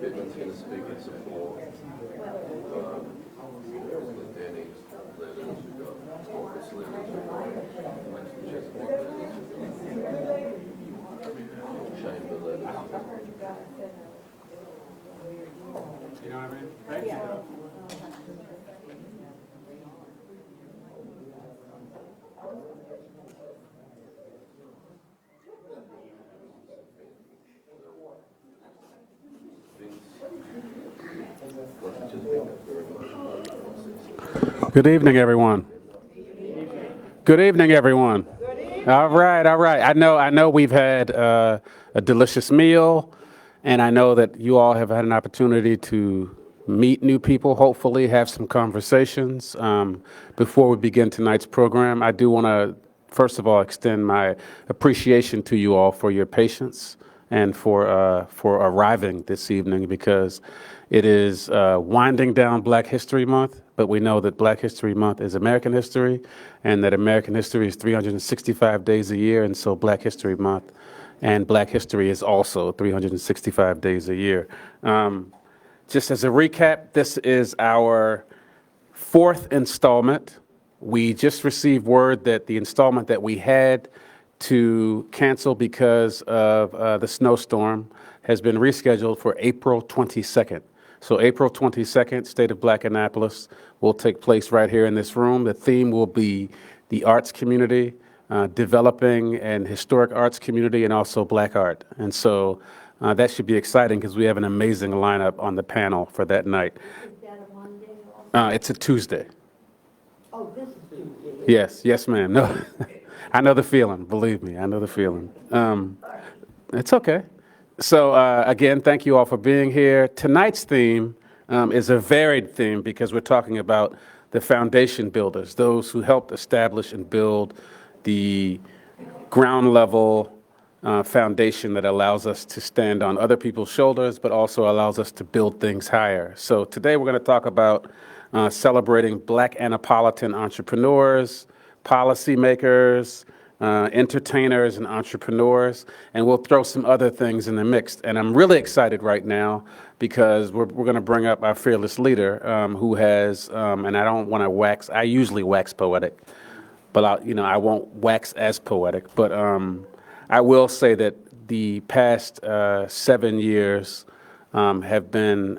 Pittman's going to speak in support. Danny letters, we've got office letters, chamber letters. You know what I mean? Thank you. Good evening, everyone. Good evening, everyone. All right, all right. I know we've had a delicious meal, and I know that you all have had an opportunity to meet new people, hopefully have some conversations. Before we begin tonight's program, I do want to, first of all, extend my appreciation to you all for your patience and for arriving this evening, because it is winding down Black History Month, but we know that Black History Month is American history, and that American history is 365 days a year, and so Black History Month and Black history is also 365 days a year. Just as a recap, this is our fourth installment. We just received word that the installment that we had to cancel because of the snowstorm has been rescheduled for April 22nd. So April 22nd, State of Black Annapolis will take place right here in this room. The theme will be the arts community, developing an historic arts community, and also Black art. And so that should be exciting because we have an amazing lineup on the panel for that night. Is that a Monday also? It's a Tuesday. Oh, this is Tuesday. Yes, ma'am. No, I know the feeling. Believe me, I know the feeling. It's okay. So again, thank you all for being here. Tonight's theme is a varied theme because we're talking about the foundation builders, those who helped establish and build the ground level foundation that allows us to stand on other people's shoulders, but also allows us to build things higher. So today we're going to talk about celebrating Black Annapolitan entrepreneurs, policymakers, entertainers, and entrepreneurs, and we'll throw some other things in the mix. And I'm really excited right now because we're going to bring up our fearless leader, who has, and I don't want to I usually wax poetic, but I won't wax as poetic, but I will say that the past 7 years have been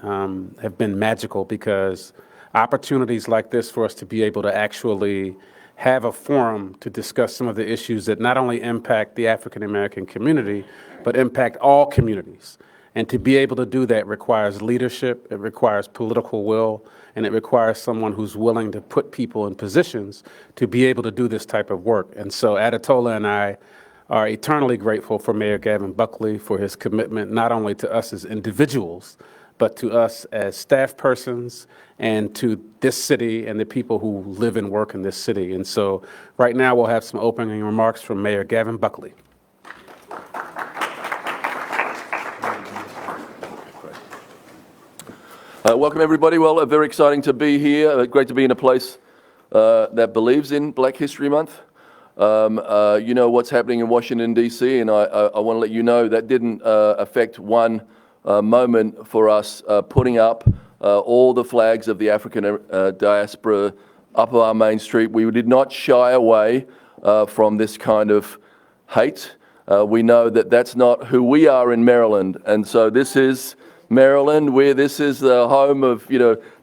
magical, because opportunities like this for us to be able to actually have a forum to discuss some of the issues that not only impact the African American community, but impact all communities. And to be able to do that requires leadership, it requires political will, and it requires someone who's willing to put people in positions to be able to do this type of work. And so Adetola and I are eternally grateful for Mayor Gavin Buckley for his commitment, not only to us as individuals, but to us as staff persons and to this city and the people who live and work in this city. And so right now we'll have some opening remarks from Mayor Gavin Buckley. Welcome, everybody. Well, very exciting to be here. Great to be in a place that believes in Black History Month. You know what's happening in Washington, D.C., and I want to let you know that didn't affect one moment for us putting up all the flags of the African diaspora up our main street. We did not shy away from this kind of hate. We know that that's not who we are in Maryland, and so this is Maryland, where this is the home of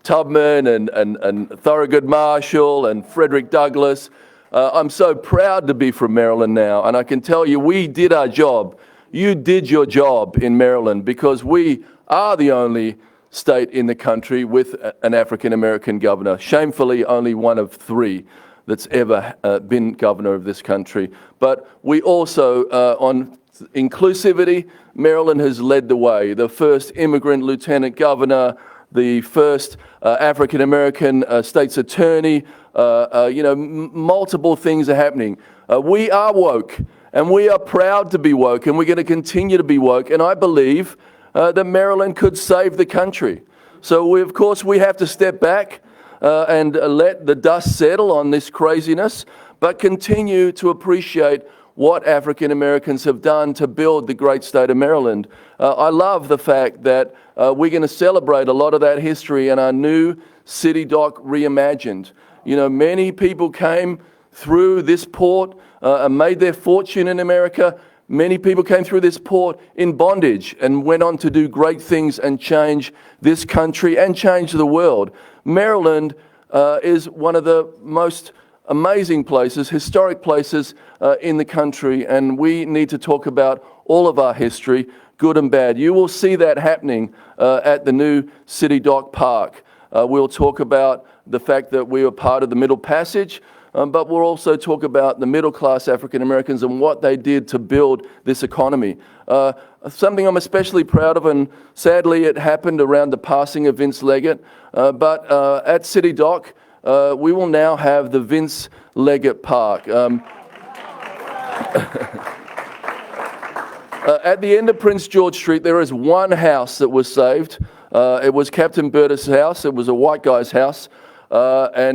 Tubman and Thurgood Marshall and Frederick Douglass. I'm so proud to be from Maryland now, and I can tell you we did our job. You did your job in Maryland, because we are the only state in the country with an African-American governor. Shamefully, only one of 3 that's ever been governor of this country. But we also, on inclusivity, Maryland has led the way. The first immigrant lieutenant governor, the first African-American state's attorney, multiple things are happening. We are woke, and we are proud to be woke, and we're going to continue to be woke. And I believe that Maryland could save the country. So of course we have to step back and let the dust settle on this craziness, but continue to appreciate what African Americans have done to build the great state of Maryland. I love the fact that we're going to celebrate a lot of that history in our new City Dock Reimagined. You know, many people came through this port and made their fortune in America. Many people came through this port in bondage and went on to do great things and change this country and change the world. Maryland is one of the most amazing places, historic places in the country, and we need to talk about all of our history, good and bad. You will see that happening at the new City Dock Park. We'll talk about the fact that we were part of the Middle Passage, but we'll also talk about the middle-class African Americans and what they did to build this economy. Something I'm especially proud of, and sadly it happened around the passing of Vince Leggett, but at City Dock, we will now have the Vince Leggett Park. At the end of Prince George Street, there is one house that was saved. It was Captain Burtis' house. It was a white guy's house. I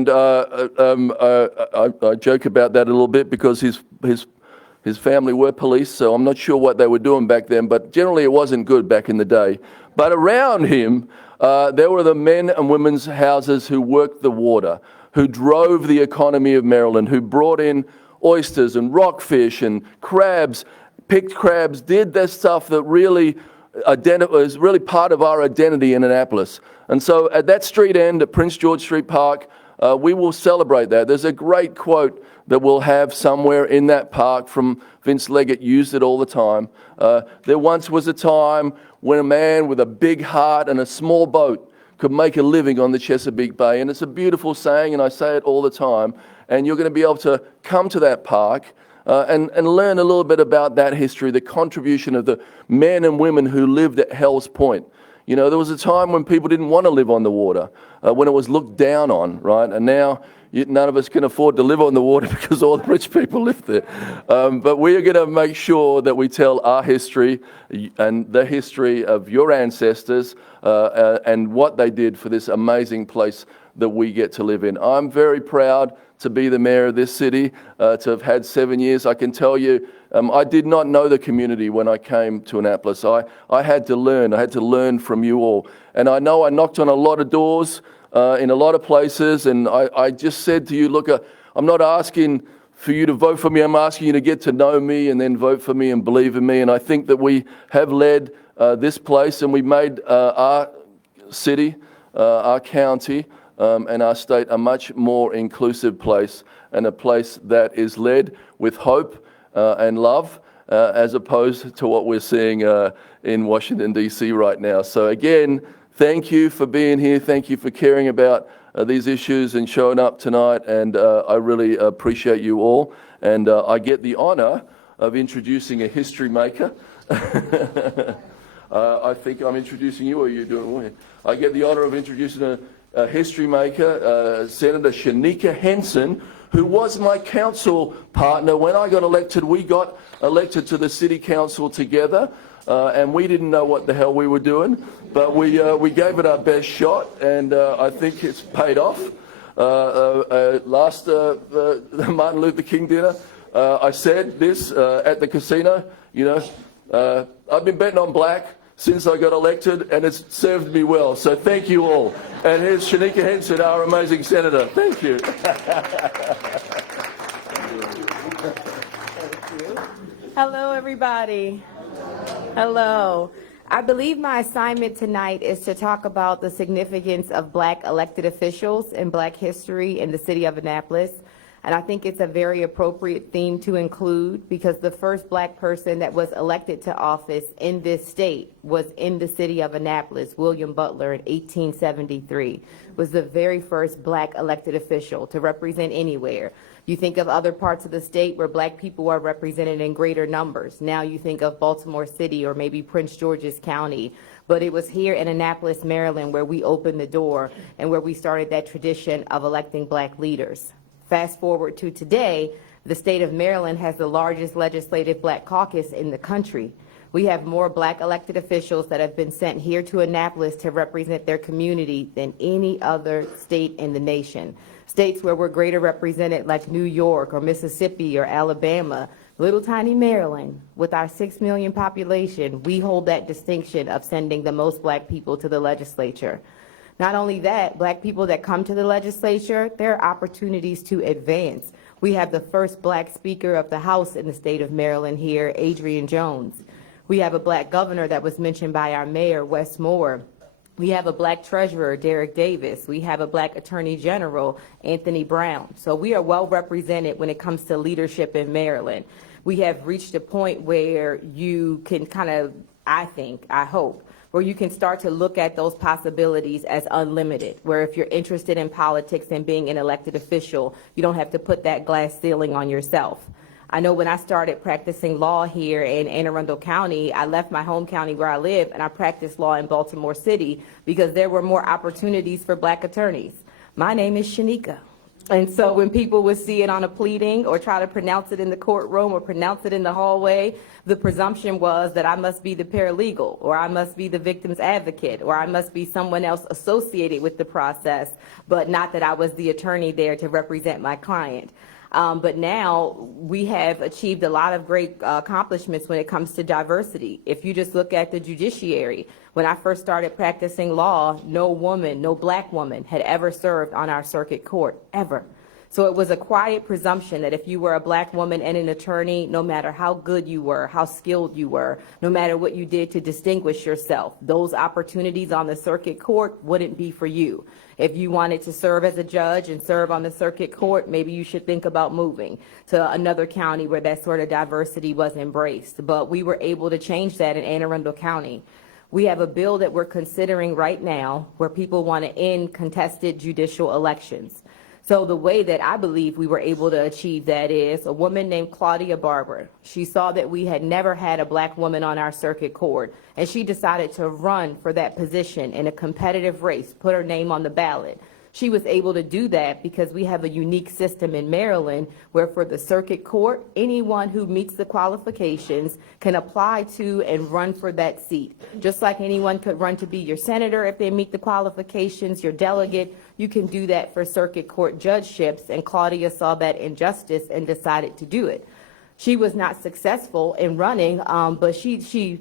joke about that a little bit because his family were police, so I'm not sure what they were doing back then, but generally it wasn't good back in the day. But around him, there were the men and women's houses who worked the water, who drove the economy of Maryland, who brought in oysters and rockfish and crabs, picked crabs, did that stuff that really was really part of our identity in Annapolis. And so at that street end at Prince George Street Park, we will celebrate that. There's a great quote that we'll have somewhere in that park from Vince Leggett, used it all the time. There once was a time when a man with a big heart and a small boat could make a living on the Chesapeake Bay. And it's a beautiful saying, and I say it all the time. And you're going to be able to come to that park and learn a little bit about that history, the contribution of the men and women who lived at Hell's Point. You know, there was a time when people didn't want to live on the water, when it was looked down on, right? And now none of us can afford to live on the water because all the rich people live there. But we are going to make sure that we tell our history and the history of your ancestors and what they did for this amazing place that we get to live in. I'm very proud to be the mayor of this city, to have had 7 years. I can tell you, I did not know the community when I came to Annapolis. I had to learn. I had to learn from you all. And I know I knocked on a lot of doors in a lot of places, and I just said to you, look, I'm not asking for you to vote for me. I'm asking you to get to know me and then vote for me and believe in me. And I think that we have led this place, and we made our city, our county, and our state a much more inclusive place, and a place that is led with hope and love, as opposed to what we're seeing in Washington, D.C. right now. So again, thank you for being here. Thank you for caring about these issues and showing up tonight, and I really appreciate you all. And I get the honor of introducing a history maker. I think I'm introducing you, or are you doing it? I get the honor of introducing a history maker, Senator Shanika Henson, who was my council partner. When I got elected, we got elected to the city council together, and we didn't know what the hell we were doing, but we gave it our best shot, and I think it's paid off. Last Martin Luther King dinner, I said this at the casino, you know, I've been betting on black since I got elected, and it's served me well. So thank you all. And here's Shanika Henson, our amazing senator. Thank you. Hello, everybody. Hello. I believe my assignment tonight is to talk about the significance of Black elected officials and Black history in the city of Annapolis. And I think it's a very appropriate theme to include because the first Black person that was elected to office in this state was in the city of Annapolis. William Butler in 1873 was the very first Black elected official to represent anywhere. You think of other parts of the state where Black people are represented in greater numbers. Now you think of Baltimore City or maybe Prince George's County. But it was here in Annapolis, Maryland, where we opened the door and where we started that tradition of electing Black leaders. Fast forward to today, the state of Maryland has the largest legislative Black caucus in the country. We have more Black elected officials that have been sent here to Annapolis to represent their community than any other state in the nation. States where we're greater represented like New York or Mississippi or Alabama Little tiny Maryland, with our 6 million population, we hold that distinction of sending the most black people to the legislature. Not only that, black people that come to the legislature, there are opportunities to advance. We have the first black Speaker of the House in the state of Maryland here, Adrian Jones. We have a black governor that was mentioned by our mayor, Wes Moore. We have a black treasurer, Derek Davis. We have a black attorney general, Anthony Brown. So we are well represented when it comes to leadership in Maryland. We have reached a point where you can kind of, I hope, where you can start to look at those possibilities as unlimited, where if you're interested in politics and being an elected official, you don't have to put that glass ceiling on yourself. I know when I started practicing law here in Anne Arundel County, I left my home county where I live and I practiced law in Baltimore City because there were more opportunities for black attorneys. My name is Shanika. And so when people would see it on a pleading or try to pronounce it in the courtroom or pronounce it in the hallway, the presumption was that I must be the paralegal or I must be the victim's advocate or I must be someone else associated with the process, but not that I was the attorney there to represent my client. But now we have achieved a lot of great accomplishments when it comes to diversity. If you just look at the judiciary, when I first started practicing law, no woman, no black woman had ever served on our circuit court, ever. So it was a quiet presumption that if you were a black woman and an attorney, no matter how good you were, how skilled you were, no matter what you did to distinguish yourself, those opportunities on the circuit court wouldn't be for you. If you wanted to serve as a judge and serve on the circuit court, maybe you should think about moving to another county where that sort of diversity was embraced. But we were able to change that in Anne Arundel County. We have a bill that we're considering right now where people want to end contested judicial elections. So the way that I believe we were able to achieve that is a woman named Claudia Barber. She saw that we had never had a black woman on our circuit court, and she decided to run for that position in a competitive race, put her name on the ballot. She was able to do that because we have a unique system in Maryland where for the circuit court, anyone who meets the qualifications can apply to and run for that seat. Just like anyone could run to be your senator if they meet the qualifications, your delegate, you can do that for circuit court judgeships, and Claudia saw that injustice and decided to do it. She was not successful in running, but she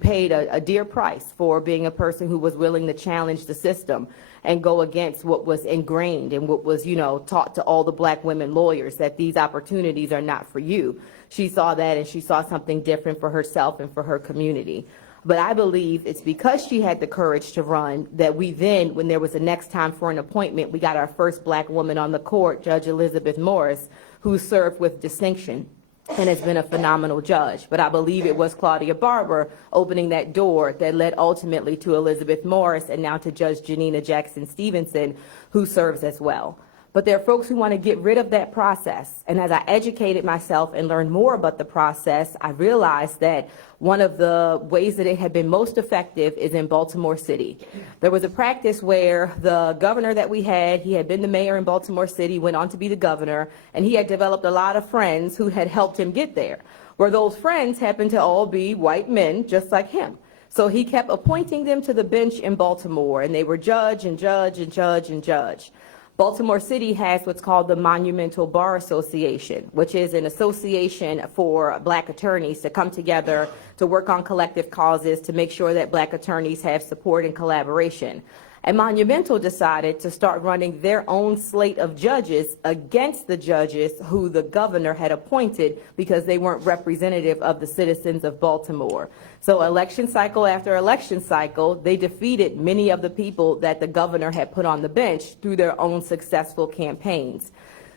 paid a dear price for being a person who was willing to challenge the system and go against what was ingrained and what was, taught to all the black women lawyers, that these opportunities are not for you. She saw that and she saw something different for herself and for her community. But I believe it's because she had the courage to run that we then, when there was a next time for an appointment, we got our first black woman on the court, Judge Elizabeth Morris, who served with distinction and has been a phenomenal judge. But I believe it was Claudia Barber opening that door that led ultimately to Elizabeth Morris and now to Judge Janina Jackson Stevenson, who serves as well. But there are folks who want to get rid of that process. And as I educated myself and learned more about the process, I realized that one of the ways that it had been most effective is in Baltimore City. There was a practice where the governor that we had, he had been the mayor in Baltimore City, went on to be the governor, and he had developed a lot of friends who had helped him get there, where those friends happened to all be white men just like him. So he kept appointing them to the bench in Baltimore, and they were judge and judge and judge and judge. Baltimore City has what's called the Monumental Bar Association, which is an association for black attorneys to come together to work on collective causes to make sure that black attorneys have support and collaboration. And Monumental decided to start running their own slate of judges against the judges who the governor had appointed because they weren't representative of the citizens of Baltimore. So election cycle after election cycle, they defeated many of the people that the governor had put on the bench through their own successful campaigns.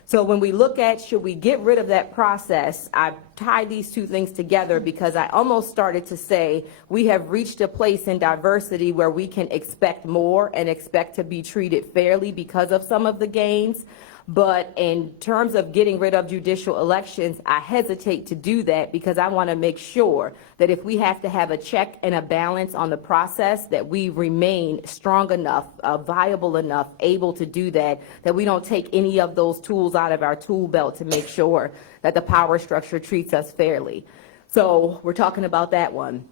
So when we look at should we get rid of that process, I've tied these two things together because I almost started to say we have reached a place in diversity where we can expect more and expect to be treated fairly because of some of the gains. But in terms of getting rid of judicial elections, I hesitate to do that because I want to make sure that if we have to have a check and a balance on the process, that we remain strong enough, viable enough, able to do that, that we don't take any of those tools out of our tool belt to make sure that the power structure treats us fairly. So we're talking about that one.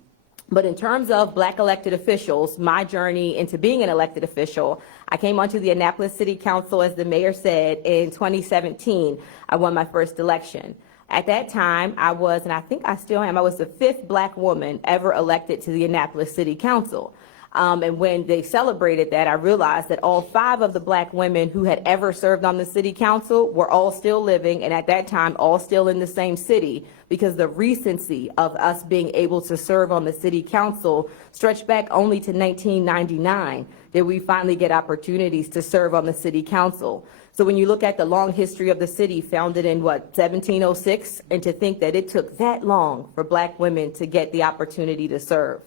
But in terms of black elected officials, my journey into being an elected official, I came onto the Annapolis City Council, as the mayor said, in 2017. I won my first election. At that time, I was, and I think I still am, I was the 5th Black woman ever elected to the Annapolis City Council. And when they celebrated that, I realized that all 5 of the Black women who had ever served on the city council were all still living, and at that time, all still in the same city, because the recency of us being able to serve on the city council stretched back only to 1999, that we finally get opportunities to serve on the city council. So when you look at the long history of the city, founded in 1706, and to think that it took that long for Black women to get the opportunity to serve.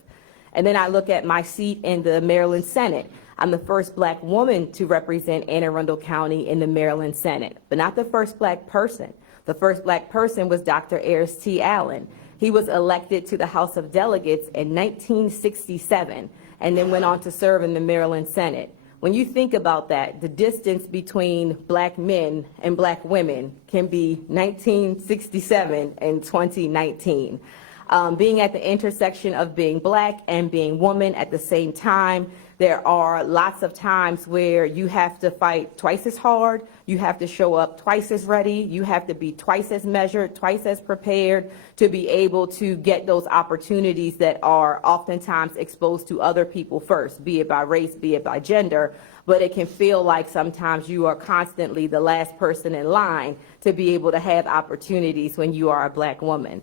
And then I look at my seat in the Maryland Senate. I'm the first Black woman to represent Anne Arundel County in the Maryland Senate, but not the first Black person. The first Black person was Dr. Ayers T. Allen. He was elected to the House of Delegates in 1967 and then went on to serve in the Maryland Senate. When you think about that, the distance between Black men and Black women can be 1967 and 2019. Being at the intersection of being Black and being woman at the same time, there are lots of times where you have to fight twice as hard, you have to show up twice as ready, you have to be twice as measured, twice as prepared to be able to get those opportunities that are oftentimes exposed to other people first, be it by race, be it by gender. But it can feel like sometimes you are constantly the last person in line to be able to have opportunities when you are a Black woman.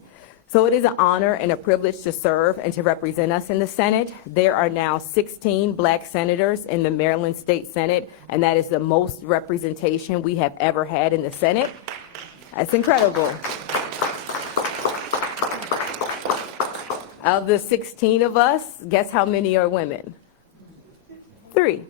So it is an honor and a privilege to serve and to represent us in the Senate. There are now 16 Black senators in the Maryland State Senate, and that is the most representation we have ever had in the Senate. That's incredible. Of the 16 of us, guess how many are women? 3.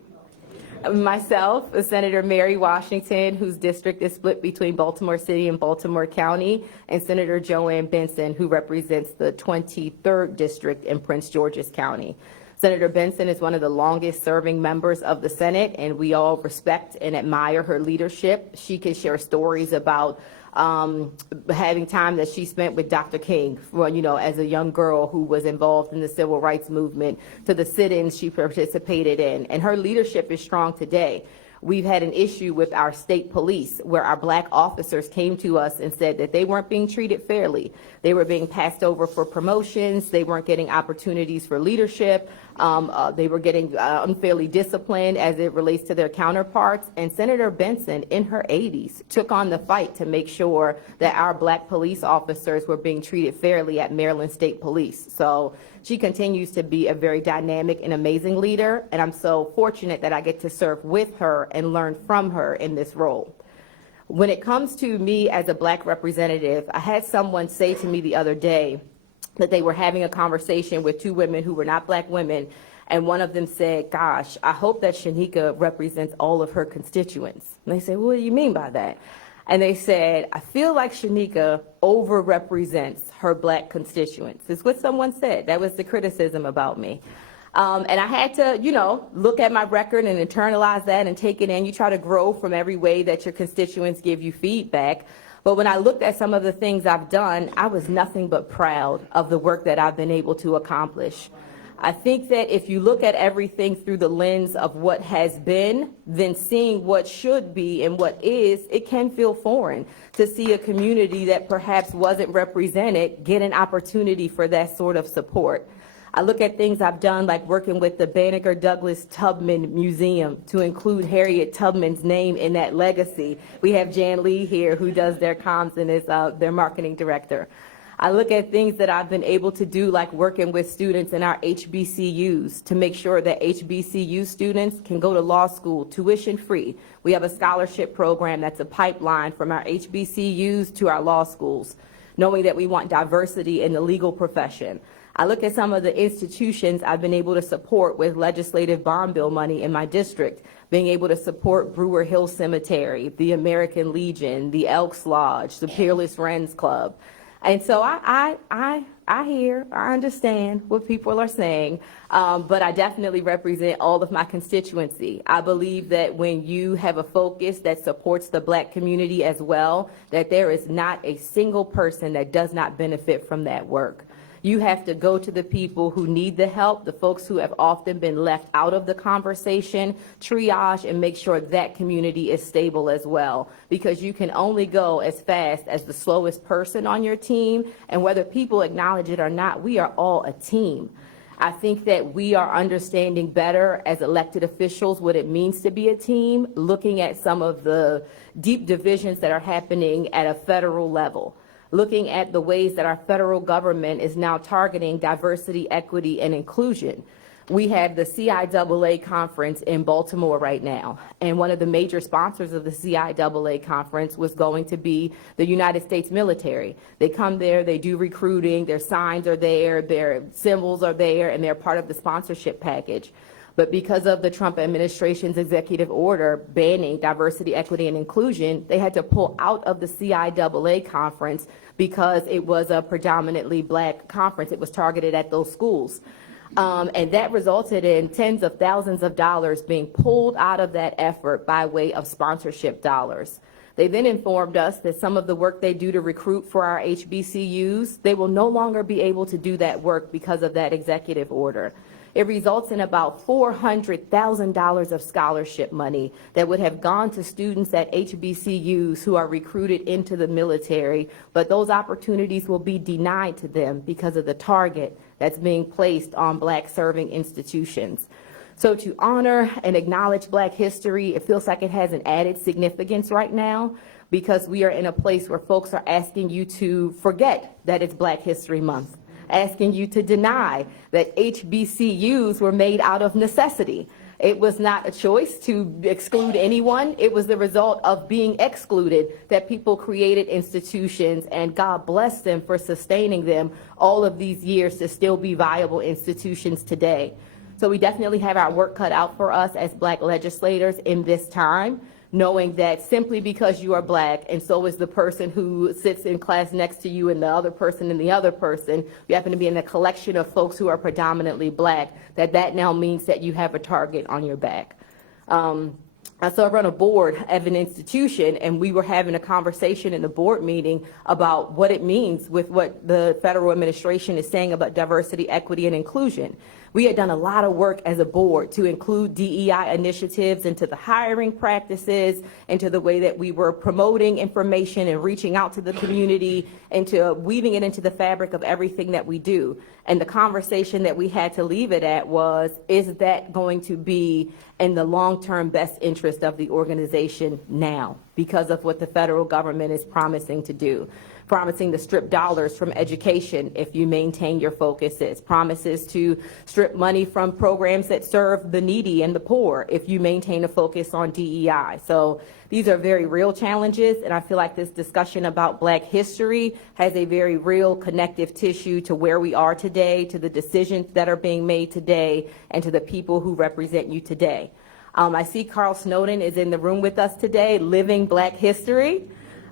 Myself, Senator Mary Washington, whose district is split between Baltimore City and Baltimore County, and Senator Joanne Benson, who represents the 23rd district in Prince George's County. Senator Benson is one of the longest serving members of the Senate, and we all respect and admire her leadership. She can share stories about having time that she spent with Dr. King, as a young girl who was involved in the civil rights movement, to the sit-ins she participated in. And her leadership is strong today. We've had an issue with our state police where our Black officers came to us and said that they weren't being treated fairly. They were being passed over for promotions. They weren't getting opportunities for leadership. They were getting unfairly disciplined as it relates to their counterparts. And Senator Benson, in her 80s, took on the fight to make sure that our Black police officers were being treated fairly at Maryland State Police. So she continues to be a very dynamic and amazing leader, and I'm so fortunate that I get to serve with her and learn from her in this role. When it comes to me as a Black representative, I had someone say to me the other day that they were having a conversation with 2 women who were not Black women, and one of them said, "Gosh, I hope that Shanika represents all of her constituents." And they said, "What do you mean by that?" And they said, "I feel like Shanika over-represents her Black constituents." It's what someone said. That was the criticism about me. And I had to, look at my record and internalize that and take it in. You try to grow from every way that your constituents give you feedback. But when I looked at some of the things I've done, I was nothing but proud of the work that I've been able to accomplish. I think that if you look at everything through the lens of what has been, then seeing what should be and what is, it can feel foreign to see a community that perhaps wasn't represented get an opportunity for that sort of support. I look at things I've done, like working with the Banneker Douglas Tubman Museum to include Harriet Tubman's name in that legacy. We have Jan Lee here, who does their comms and is their marketing director. I look at things that I've been able to do, like working with students in our HBCUs to make sure that HBCU students can go to law school tuition free. We have a scholarship program that's a pipeline from our HBCUs to our law schools, knowing that we want diversity in the legal profession. I look at some of the institutions I've been able to support with legislative bond bill money in my district, being able to support Brewer Hill Cemetery, the American Legion, the Elks Lodge, the Peerless Friends Club. And so I hear, I understand what people are saying, but I definitely represent all of my constituency. I believe that when you have a focus that supports the Black community as well, that there is not a single person that does not benefit from that work. You have to go to the people who need the help, the folks who have often been left out of the conversation, triage, and make sure that community is stable as well. Because you can only go as fast as the slowest person on your team, and whether people acknowledge it or not, we are all a team. I think that we are understanding better as elected officials what it means to be a team, looking at some of the deep divisions that are happening at a federal level, looking at the ways that our federal government is now targeting diversity, equity, and inclusion. We have the CIAA conference in Baltimore right now, and one of the major sponsors of the CIAA conference was going to be the United States military. They come there, they do recruiting, their signs are there, their symbols are there, and they're part of the sponsorship package. But because of the Trump administration's executive order banning diversity, equity, and inclusion, they had to pull out of the CIAA conference because it was a predominantly black conference. It was targeted at those schools. And that resulted in tens of thousands of dollars being pulled out of that effort by way of sponsorship dollars. They then informed us that some of the work they do to recruit for our HBCUs, they will no longer be able to do that work because of that executive order. It results in about $400,000 of scholarship money that would have gone to students at HBCUs who are recruited into the military, but those opportunities will be denied to them because of the target that's being placed on black serving institutions. So to honor and acknowledge black history, it feels like it has an added significance right now because we are in a place where folks are asking you to forget that it's Black History Month, asking you to deny that HBCUs were made out of necessity. It was not a choice to exclude anyone. It was the result of being excluded that people created institutions, and God bless them for sustaining them all of these years to still be viable institutions today. So we definitely have our work cut out for us as black legislators in this time, knowing that simply because you are black and so is the person who sits in class next to you and the other person and the other person, you happen to be in a collection of folks who are predominantly black, that now means that you have a target on your back. So I run a board of an institution, and we were having a conversation in the board meeting about what it means with what the federal administration is saying about diversity, equity, and inclusion. We had done a lot of work as a board to include DEI initiatives into the hiring practices, into the way that we were promoting information and reaching out to the community, into weaving it into the fabric of everything that we do. And the conversation that we had to leave it at was, is that going to be in the long-term best interest of the organization now because of what the federal government is promising to do? Promising to strip dollars from education if you maintain your focuses, promises to strip money from programs that serve the needy and the poor if you maintain a focus on DEI. So these are very real challenges, and I feel like this discussion about Black history has a very real connective tissue to where we are today, to the decisions that are being made today, and to the people who represent you today. I see Carl Snowden is in the room with us today, living Black history.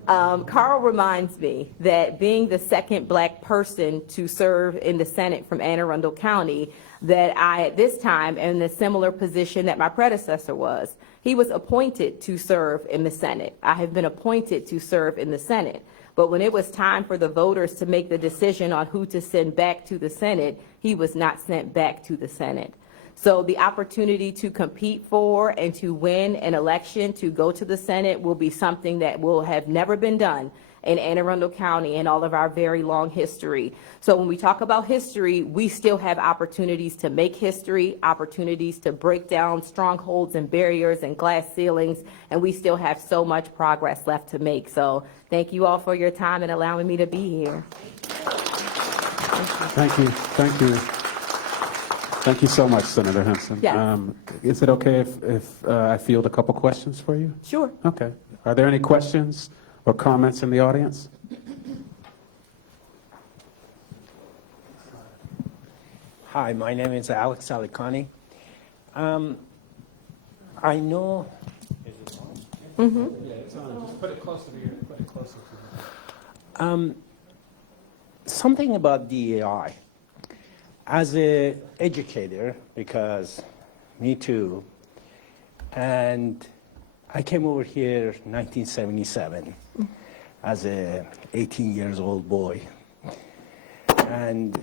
Carl reminds me that being the second black person to serve in the Senate from Anne Arundel County, that I, at this time, am in a similar position that my predecessor was. He was appointed to serve in the Senate. I have been appointed to serve in the Senate. But when it was time for the voters to make the decision on who to send back to the Senate, he was not sent back to the Senate. So the opportunity to compete for and to win an election to go to the Senate will be something that will have never been done in Anne Arundel County in all of our very long history. So when we talk about history, we still have opportunities to make history, opportunities to break down strongholds and barriers and glass ceilings, and we still have so much progress left to make. So thank you all for your time and allowing me to be here. Thank you. Thank you. Thank you so much, Senator Henson. Yes. Is it okay if I field a couple questions for you? Sure. Okay. Are there any questions or comments in the audience? Hi, my name is Alex Alicani. I know. Just put it close to you. Put it closer to you. Something about DEI. As an educator, because me too, and I came over here in 1977 as a 18 years old boy. And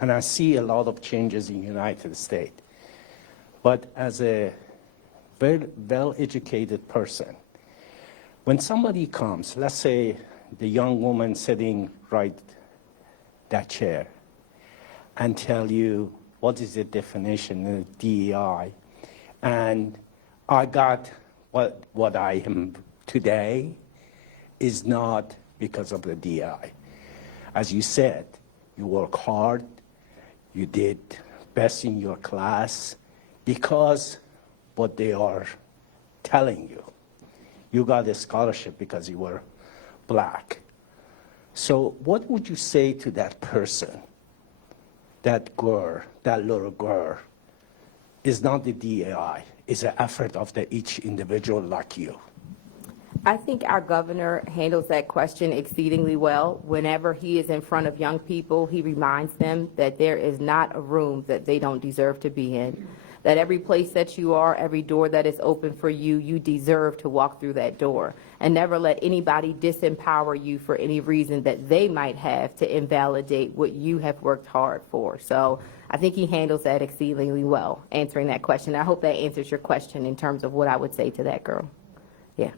and I see a lot of changes in the United States. But as a very well-educated person, when somebody comes, let's say the young woman sitting right that chair, and tell you what is the definition of DEI, and I got what I am today is not because of the DEI. As you said, you work hard, you did best in your class because what they are telling you. You got a scholarship because you were black. So what would you say to that person, that girl, that little girl, is not the DEI, it's an effort of each individual like you? I think our governor handles that question exceedingly well. Whenever he is in front of young people, he reminds them that there is not a room that they don't deserve to be in. That every place that you are, every door that is open for you, you deserve to walk through that door. And never let anybody disempower you for any reason that they might have to invalidate what you have worked hard for. So I think he handles that exceedingly well, answering that question. I hope that answers your question in terms of what I would say to that girl. Yeah.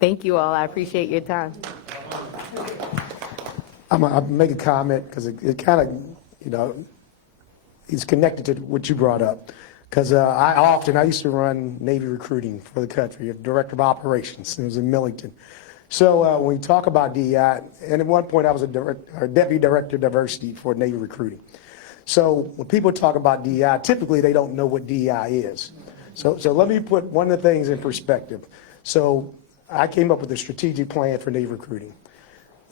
Thank you all. I appreciate your time. I'll make a comment because it kind of, you know, is connected to what you brought up. Because I used to run Navy recruiting for the country, director of operations. It was in Millington. So when we talk about DEI, and at one point I was a deputy director of diversity for Navy recruiting. So when people talk about DEI, typically they don't know what DEI is. So let me put one of the things in perspective. So I came up with a strategic plan for Navy recruiting.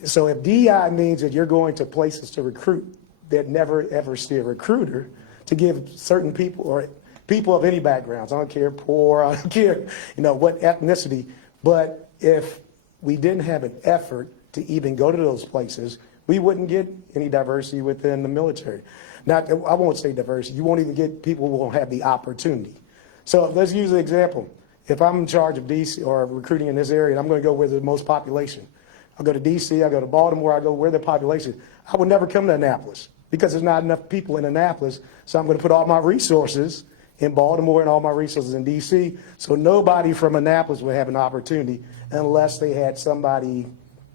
So if DEI means that you're going to places to recruit that never ever see a recruiter, to give certain people or people of any backgrounds, I don't care, poor, I don't care, you know, what ethnicity, but if we didn't have an effort to even go to those places, we wouldn't get any diversity within the military. Not, I won't say diversity, you won't even get people who won't have the opportunity. So let's use an example. If I'm in charge of DC or recruiting in this area, and I'm going to go where there's the most population, I'll go to DC, I go to Baltimore, I go where the population. I would never come to Annapolis because there's not enough people in Annapolis. So I'm going to put all my resources in Baltimore and all my resources in DC. So nobody from Annapolis would have an opportunity unless they had somebody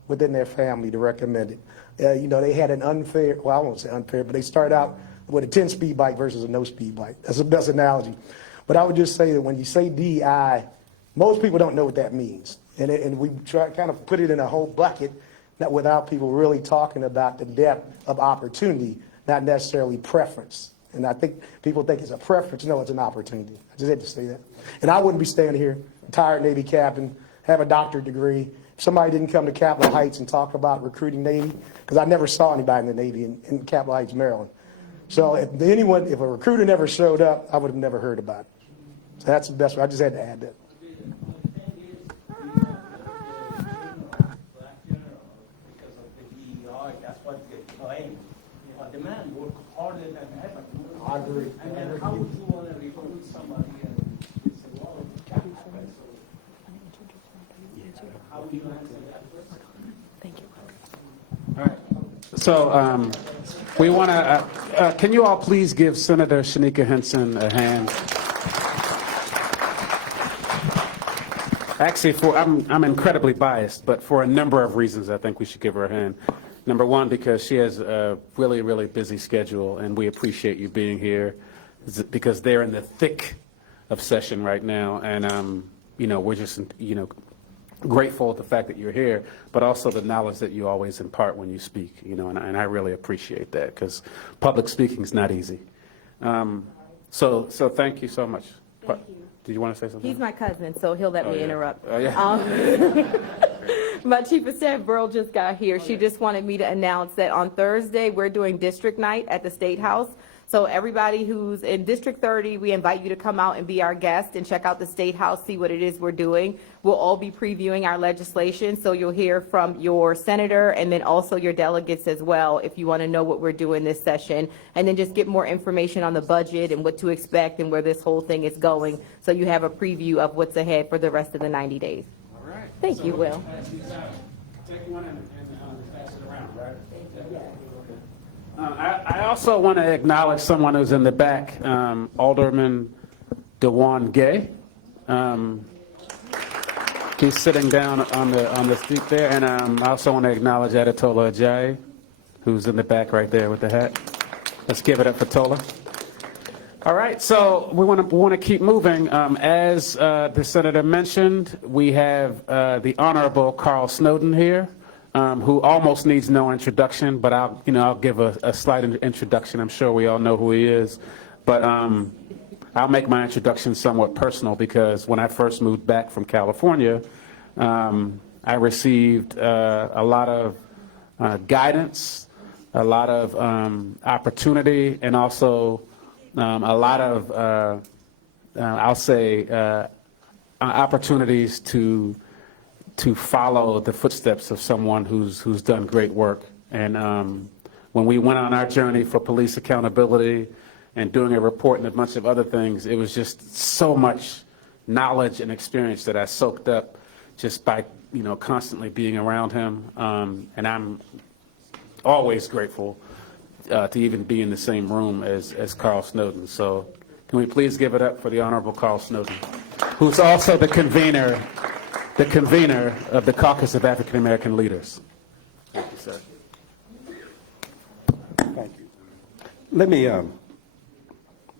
within their family to recommend it. You know, they had an unfair, well, I won't say unfair, but they started out with a 10-speed bike versus a no-speed bike. That's the best analogy. But I would just say that when you say DEI, most people don't know what that means. And we try kind of put it in a whole bucket without people really talking about the depth of opportunity, not necessarily preference. And I think people think it's a preference. No, it's an opportunity. I just had to say that. And I wouldn't be standing here, retired Navy captain, have a doctorate degree. If somebody didn't come to Capitol Heights and talk about recruiting Navy, because I never saw anybody in the Navy in Capitol Heights, Maryland. So if a recruiter never showed up, I would have never heard about it. So that's the best way. I just had to add that. That's what they claim. But the man worked harder than ever. I agree. And then how would you want to recruit somebody and it's a lot of capital? How would you answer that question? Thank you. All right. So we want to, can you all please give Senator Shanika Henson a hand? Actually, I'm incredibly biased, but for a number of reasons, I think we should give her a hand. Number one, because she has a really, really busy schedule, and we appreciate you being here, because they're in the thick of session right now, and you know, we're just, you know, grateful of the fact that you're here, but also the knowledge that you always impart when you speak, you know, and I really appreciate that, because public speaking is not easy. So thank you so much. Thank you. Did you want to say something? He's my cousin, so he'll let me yeah. interrupt. Oh, yeah. My Chief of Staff, Burl, just got here. She just wanted me to announce that on Thursday, we're doing district night at the State House. So everybody who's in District 30, we invite you to come out and be our guest and check out the State House, see what it is we're doing. We'll all be previewing our legislation, so you'll hear from your senator and then also your delegates as well if you want to know what we're doing this session, and then just get more information on the budget and what to expect and where this whole thing is going, so you have a preview of what's ahead for the rest of the 90 days. All right. Thank you, Will. Take one and I also want to acknowledge someone who's in the back, Alderman DeJuan Gay. He's sitting down on the seat there, and I also want to acknowledge Adetola Ajayi, who's in the back right there with the hat. Let's give it up for Tola. All right, so we want to keep moving. As the senator mentioned, we have the Honorable Carl Snowden here, who almost needs no introduction, but I'll give a slight introduction. I'm sure we all know who he is, but I'll make my introduction somewhat personal because when I first moved back from California, I received a lot of guidance, a lot of opportunity, and also a lot of, I'll say, opportunities to follow the footsteps of someone who's done great work. And when we went on our journey for police accountability and doing a report and a bunch of other things, it was just so much knowledge and experience that I soaked up just by constantly being around him. And I'm always grateful to even be in the same room as Carl Snowden. So can we please give it up for the Honorable Carl Snowden, who's also the convener of the Caucus of African American Leaders. Thank you, sir. Thank you. Let me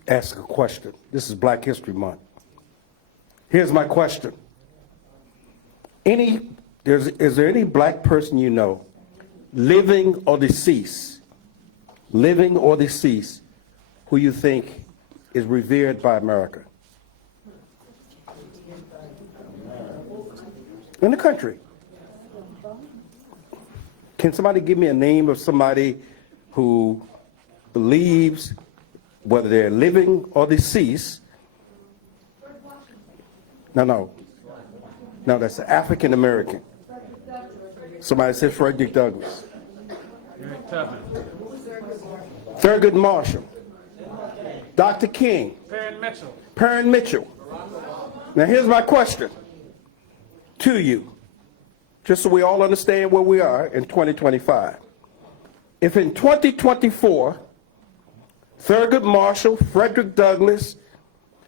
ask a question. This is Black History Month. Here's my question. Is there any black person you know, living or deceased, who you think is revered by America? In the country. Can somebody give me a name of somebody who believes, whether they're living or deceased? No, that's African American. Somebody said Frederick Douglass. Thurgood Marshall. Dr. King. Perrin Mitchell. Now here's my question to you, just so we all understand where we are in 2025. If in 2024, Thurgood Marshall, Frederick Douglass,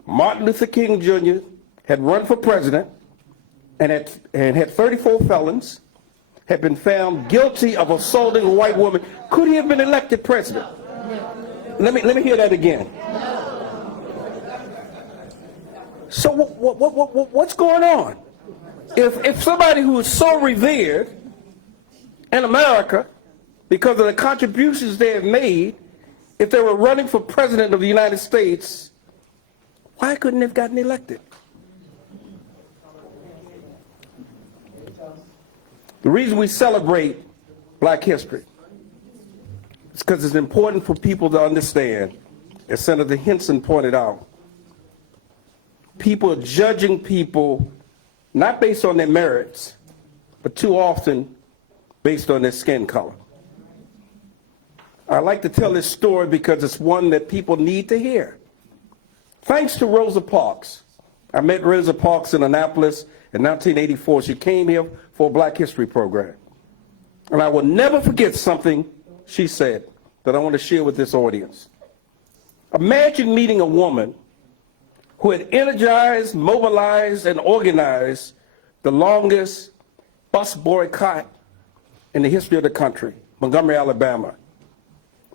Martin Luther King Jr. had run for president and had 34 felons, had been found guilty of assaulting a white woman, could he have been elected president? Let me hear that again. So what's going on? If somebody who is so revered in America because of the contributions they have made, if they were running for president of the United States, why couldn't they have gotten elected? The reason we celebrate Black history is because it's important for people to understand, as Senator Hinson pointed out, people are judging people not based on their merits, but too often based on their skin color. I like to tell this story because it's one that people need to hear. Thanks to Rosa Parks. I met Rosa Parks in Annapolis in 1984. She came here for a Black History program. And I will never forget something she said that I want to share with this audience. Imagine meeting a woman who had energized, mobilized, and organized the longest bus boycott in the history of the country, Montgomery, Alabama.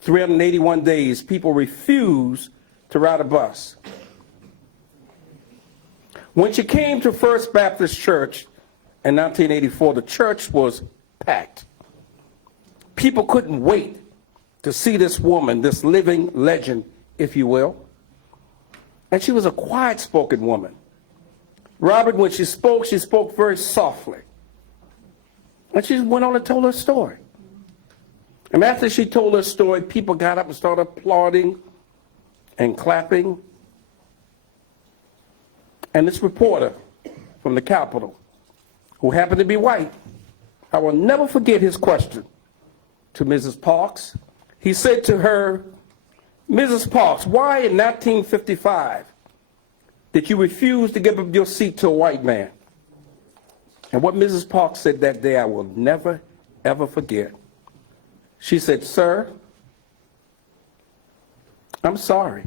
381 days, people refused to ride a bus. When she came to First Baptist Church in 1984, the church was packed. People couldn't wait to see this woman, this living legend, if you will. And she was a quiet-spoken woman. Robert, when she spoke very softly. And she went on and told her story. And after she told her story, people got up and started applauding and clapping. And this reporter from the Capitol, who happened to be white, I will never forget his question to Mrs. Parks. He said to her, Mrs. Parks, why in 1955 did you refuse to give up your seat to a white man? And what Mrs. Parks said that day, I will never, ever forget. She said, sir, I'm sorry,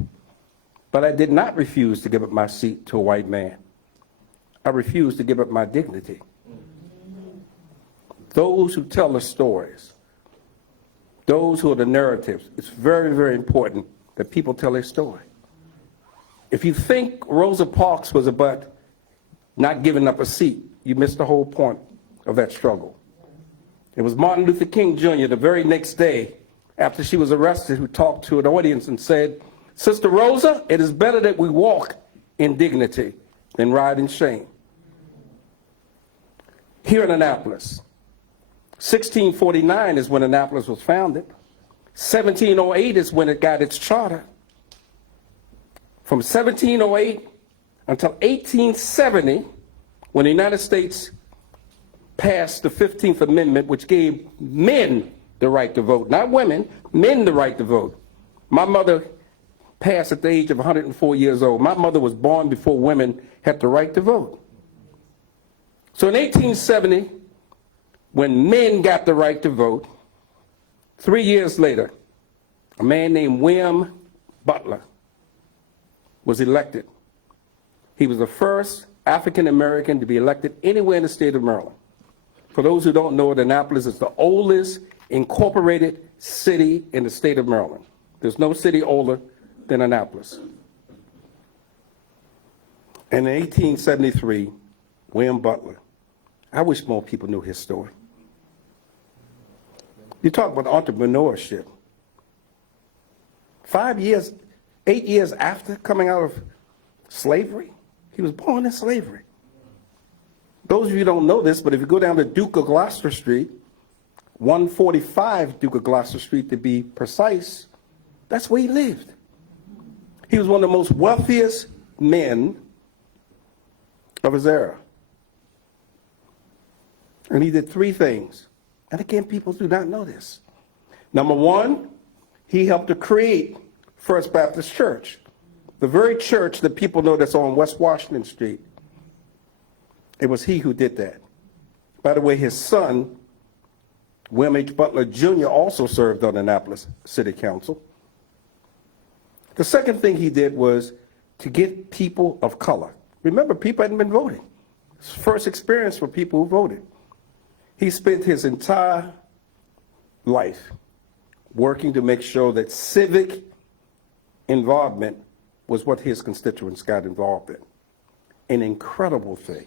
but I did not refuse to give up my seat to a white man. I refused to give up my dignity. Those who tell the stories, those who are the narratives, it's very, very important that people tell their story. If you think Rosa Parks was about not giving up a seat, you missed the whole point of that struggle. It was Martin Luther King Jr. the very next day after she was arrested who talked to an audience and said, "Sister Rosa, it is better that we walk in dignity than ride in shame." Here in Annapolis, 1649 is when Annapolis was founded. 1708 is when it got its charter. From 1708 until 1870, when the United States passed the 15th Amendment, which gave men the right to vote, not women, men the right to vote. My mother passed at the age of 104 years old. My mother was born before women had the right to vote. So in 1870, when men got the right to vote, 3 years later, a man named William Butler was elected. He was the first African American to be elected anywhere in the state of Maryland. For those who don't know it, Annapolis is the oldest incorporated city in the state of Maryland. There's no city older than Annapolis. And in 1873, William Butler, I wish more people knew his story. You talk about entrepreneurship. 8 years after coming out of slavery, he was born in slavery. Those of you who don't know this, but if you go down to Duke of Gloucester Street, 145 Duke of Gloucester Street to be precise, that's where he lived. He was one of the most wealthiest men of his era. And he did three things. And again, people do not know this. Number one, he helped to create First Baptist Church, the very church that people know that's on West Washington Street. It was he who did that. By the way, his son, William H. Butler Jr., also served on Annapolis City Council. The second thing he did was to get people of color. Remember, people hadn't been voting. It's the first experience for people who voted. He spent his entire life working to make sure that civic involvement was what his constituents got involved in. An incredible thing.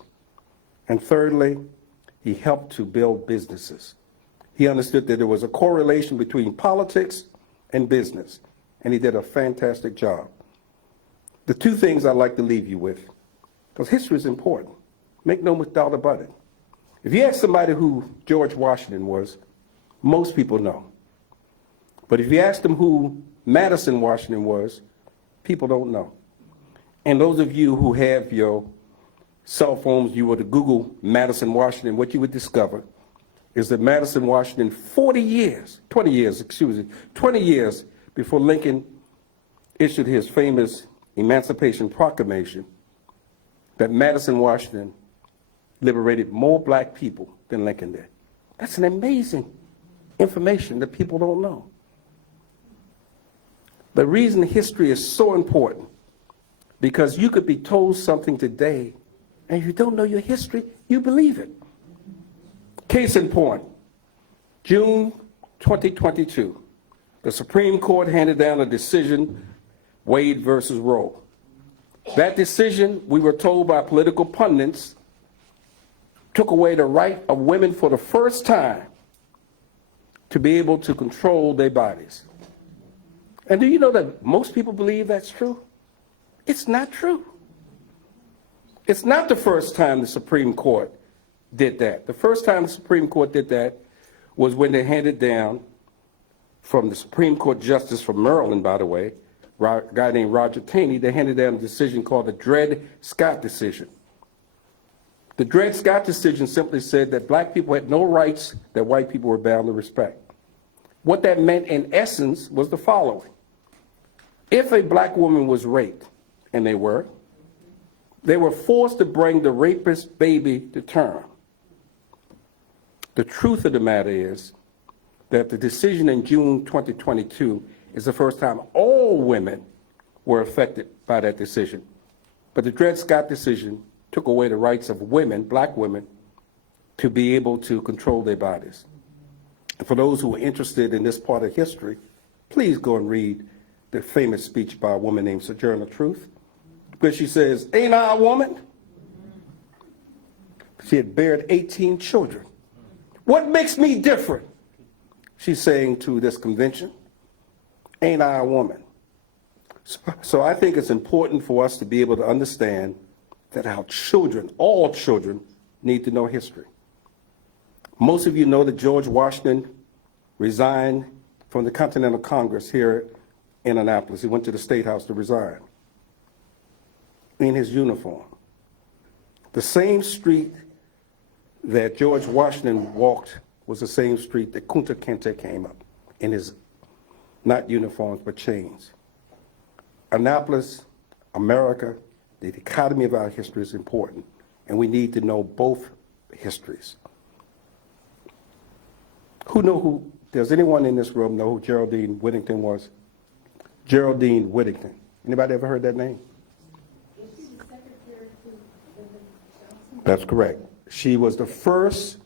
And thirdly, he helped to build businesses. He understood that there was a correlation between politics and business, and he did a fantastic job. The two things I'd like to leave you with, because history is important. Make no doubt about it. If you ask somebody who George Washington was, most people know. But if you ask them who Madison Washington was, people don't know. And those of you who have your cell phones, you were to Google Madison Washington, what you would discover is that Madison Washington, 20 years before Lincoln issued his famous Emancipation Proclamation, that Madison Washington liberated more black people than Lincoln did. That's an amazing information that people don't know. The reason history is so important, because you could be told something today, and if you don't know your history, you believe it. Case in point, June 2022, the Supreme Court handed down a decision, Wade versus Roe. That decision, we were told by political pundits, took away the right of women for the first time to be able to control their bodies. And do you know that most people believe that's true? It's not true. It's not the first time the Supreme Court did that. The first time the Supreme Court did that was when they handed down from the Supreme Court Justice from Maryland, by the way, a guy named Roger Taney, they handed down a decision called the Dred Scott decision. The Dred Scott decision simply said that black people had no rights that white people were bound to respect. What that meant in essence was the following. If a black woman was raped, and they were forced to bring the rapist baby to term. The truth of the matter is that the decision in June 2022 is the first time all women were affected by that decision. But the Dred Scott decision took away the rights of women, black women, to be able to control their bodies. And for those who are interested in this part of history, please go and read the famous speech by a woman named Sojourner Truth, because she says, "Ain't I a woman?" She had bared 18 children. What makes me different? She's saying to this convention, "Ain't I a woman?" So I think it's important for us to be able to understand that our children, all children, need to know history. Most of you know that George Washington resigned from the Continental Congress here in Annapolis. He went to the State House to resign in his uniform. The same street that George Washington walked was the same street that Kunta Kinte came up in his, not uniforms, but chains. Annapolis, America, the dichotomy of our history is important, and we need to know both histories. Does anyone in this room know who Geraldine Whittington was? Geraldine Whittington. Anybody ever heard that name? That's correct. She was the first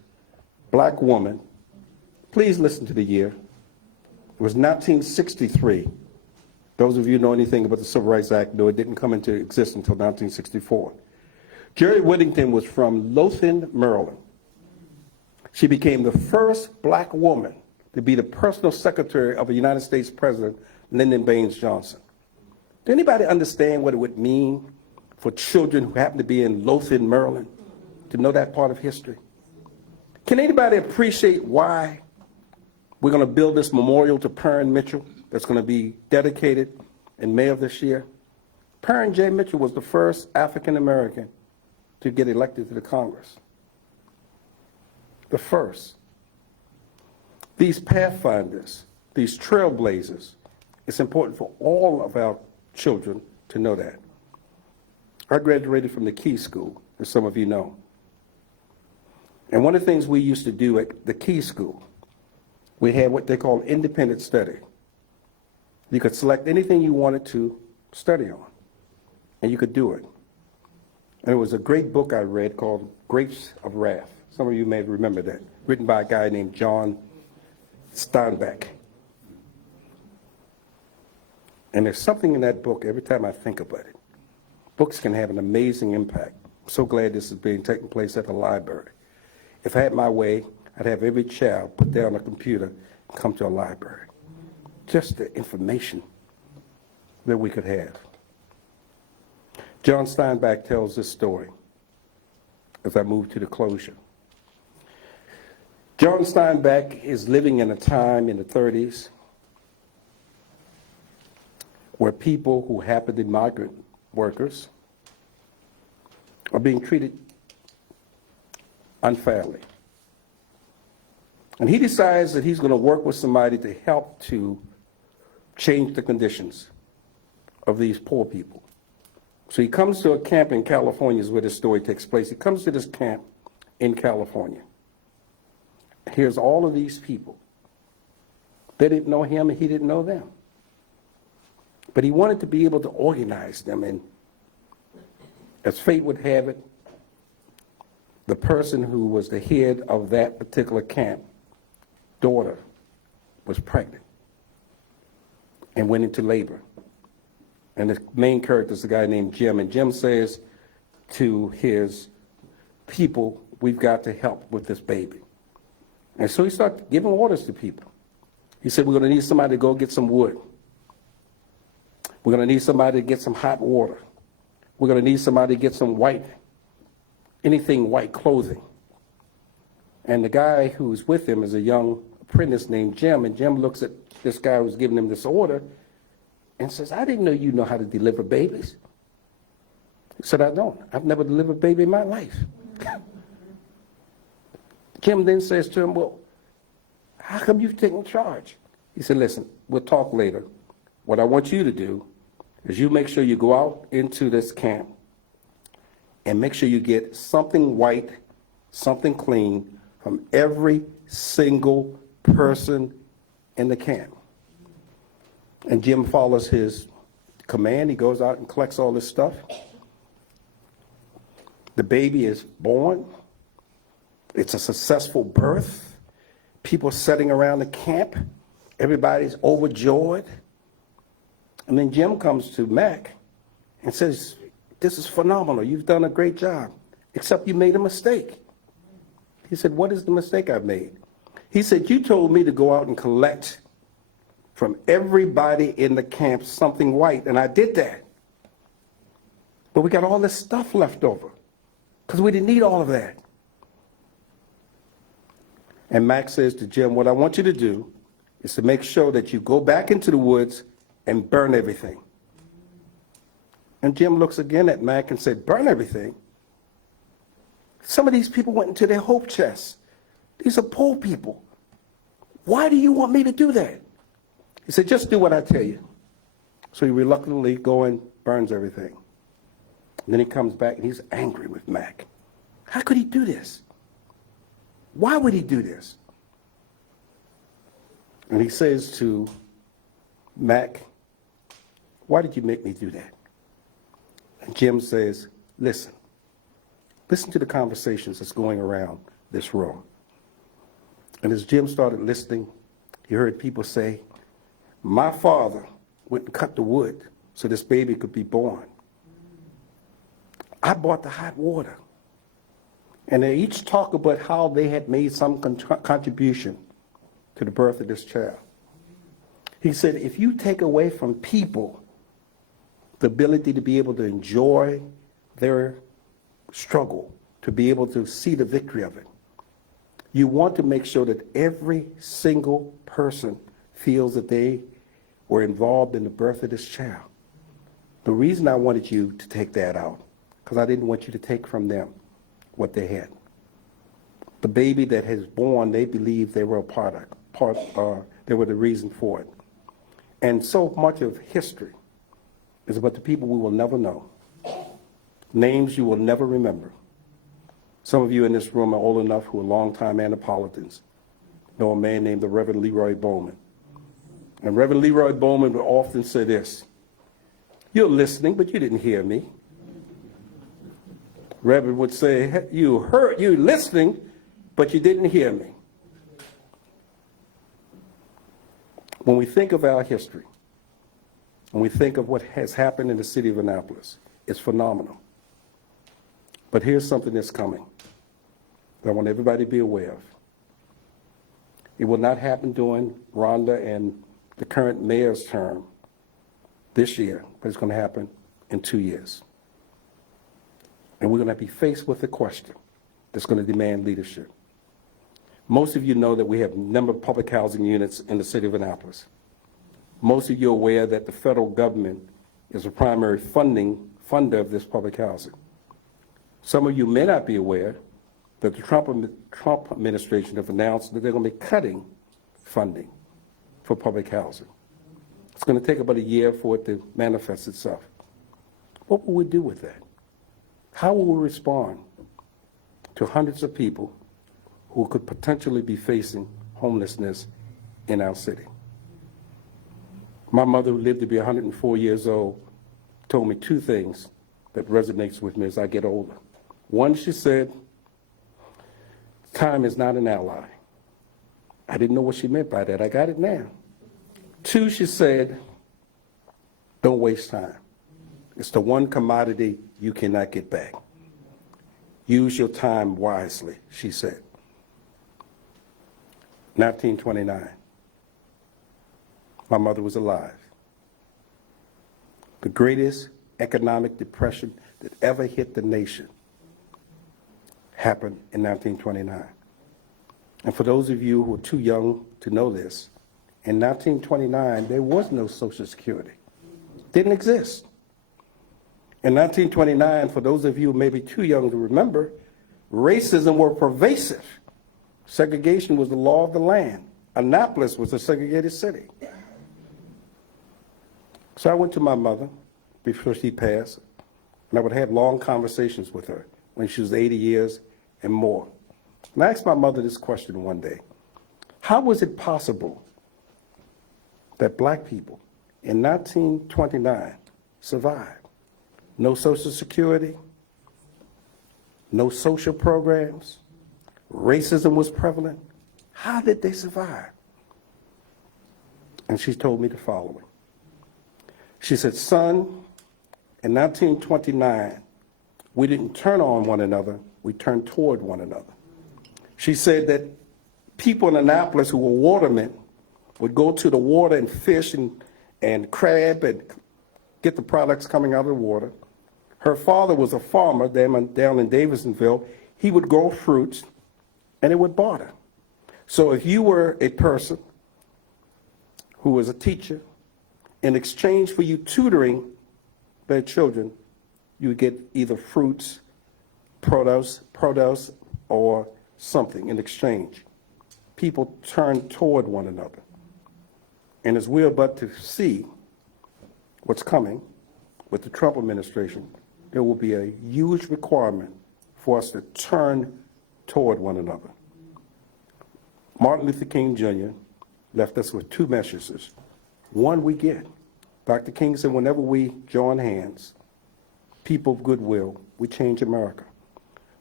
black woman. Please listen to the year. It was 1963. Those of you who know anything about the Civil Rights Act know it didn't come into existence until 1964. Jerry Whittington was from Lothian, Maryland. She became the first black woman to be the personal secretary of a United States President, Lyndon Baines Johnson. Do anybody understand what it would mean for children who happen to be in Lothian, Maryland, to know that part of history? Can anybody appreciate why we're going to build this memorial to Perrin Mitchell that's going to be dedicated in May of this year? Perrin J. Mitchell was the first African American to get elected to the Congress. The first. These pathfinders, these trailblazers, it's important for all of our children to know that. I graduated from the Key School, as some of you know. And one of the things we used to do at the Key School, we had what they call independent study. You could select anything you wanted to study on, and you could do it. And it was a great book I read called Grapes of Wrath. Some of you may remember that, written by a guy named John Steinbeck. And there's something in that book every time I think about it. Books can have an amazing impact. I'm so glad this is being taken place at the library. If I had my way, I'd have every child put down a computer and come to a library. Just the information that we could have. John Steinbeck tells this story as I move to the closure. John Steinbeck is living in a time in the 30s where people who happen to be migrant workers are being treated unfairly. And he decides that he's going to work with somebody to help to change the conditions of these poor people. So he comes to a camp in California is where this story takes place. He comes to this camp in California. Here's all of these people. They didn't know him and he didn't know them. But he wanted to be able to organize them, and as fate would have it, the person who was the head of that particular camp, daughter, was pregnant and went into labor. And the main character is a guy named Jim, and Jim says to his people, we've got to help with this baby. And so he started giving orders to people. He said, we're going to need somebody to go get some wood. We're going to need somebody to get some hot water. We're going to need somebody to get some anything white clothing. And the guy who's with him is a young apprentice named Jim, and Jim looks at this guy who's giving him this order and says, I didn't know you know how to deliver babies. He said, I don't. I've never delivered a baby in my life. Jim then says to him, well, how come you've taken charge? He said, listen, we'll talk later. What I want you to do is you make sure you go out into this camp and make sure you get something white, something clean from every single person in the camp. And Jim follows his command. He goes out and collects all this stuff. The baby is born. It's a successful birth. People sitting around the camp. Everybody's overjoyed. And then Jim comes to Mac and says, "This is phenomenal. You've done a great job, except you made a mistake." He said, "What is the mistake I've made?" He said, "You told me to go out and collect from everybody in the camp something white, and I did that. But we got all this stuff left over because we didn't need all of that." And Max says to Jim, "What I want you to do is to make sure that you go back into the woods and burn everything." And Jim looks again at Mac and said, "Burn everything? Some of these people went into their hope chests. These are poor people. Why do you want me to do that?" He said, "Just do what I tell you." So he reluctantly goes and burns everything. And then he comes back and he's angry with Mac. How could he do this? Why would he do this? And he says to Mac, "Why did you make me do that?" And Jim says, listen to the conversations that's going around this room." And as Jim started listening, he heard people say, "My father went and cut the wood so this baby could be born. I bought the hot water." And they each talk about how they had made some contribution to the birth of this child. He said, if you take away from people the ability to be able to enjoy their struggle, to be able to see the victory of it, you want to make sure that every single person feels that they were involved in the birth of this child. The reason I wanted you to take that out, because I didn't want you to take from them what they had. The baby that has born, they believe they were they were the reason for it. And so much of history is about the people we will never know, names you will never remember. Some of you in this room are old enough who are longtime Annapolitans know a man named the Reverend Leroy Bowman. And Reverend Leroy Bowman would often say this, "You're listening, but you didn't hear me." Reverend would say, "You listening, but you didn't hear me." When we think of our history, when we think of what has happened in the city of Annapolis, it's phenomenal. But here's something that's coming that I want everybody to be aware of. It will not happen during Rhonda and the current mayor's term this year, but it's going to happen in 2 years. And we're going to be faced with a question that's going to demand leadership. Most of you know that we have a number of public housing units in the city of Annapolis. Most of you are aware that the federal government is a primary funder of this public housing. Some of you may not be aware that the Trump administration have announced that they're going to be cutting funding for public housing. It's going to take about a year for it to manifest itself. What will we do with that? How will we respond to hundreds of people who could potentially be facing homelessness in our city? My mother, who lived to be 104 years old, told me two things that resonates with me as I get older. One, she said, time is not an ally. I didn't know what she meant by that. I got it now. Two, she said, don't waste time. It's the one commodity you cannot get back. Use your time wisely, she said. 1929. My mother was alive. The greatest economic depression that ever hit the nation happened in 1929. And for those of you who are too young to know this, in 1929, there was no Social Security. Didn't exist. In 1929, for those of you who may be too young to remember, racism was pervasive. Segregation was the law of the land. Annapolis was a segregated city. So I went to my mother before she passed, and I would have long conversations with her when she was 80 years and more. And I asked my mother this question one day. How was it possible that black people in 1929 survived. No Social Security, no social programs, racism was prevalent. How did they survive? And she told me the following. She said, son, in 1929, we didn't turn on one another, we turned toward one another. She said that people in Annapolis who were watermen would go to the water and fish and crab and get the products coming out of the water. Her father was a farmer down in Davisonville. He would grow fruits and it would barter. So if you were a person who was a teacher, in exchange for you tutoring their children, you would get either fruits, produce, or something in exchange. People turned toward one another. And as we are about to see what's coming with the Trump administration, there will be a huge requirement for us to turn toward one another. Martin Luther King Jr. left us with two messages. One we get. Dr. King said, whenever we join hands, people of goodwill, we change America.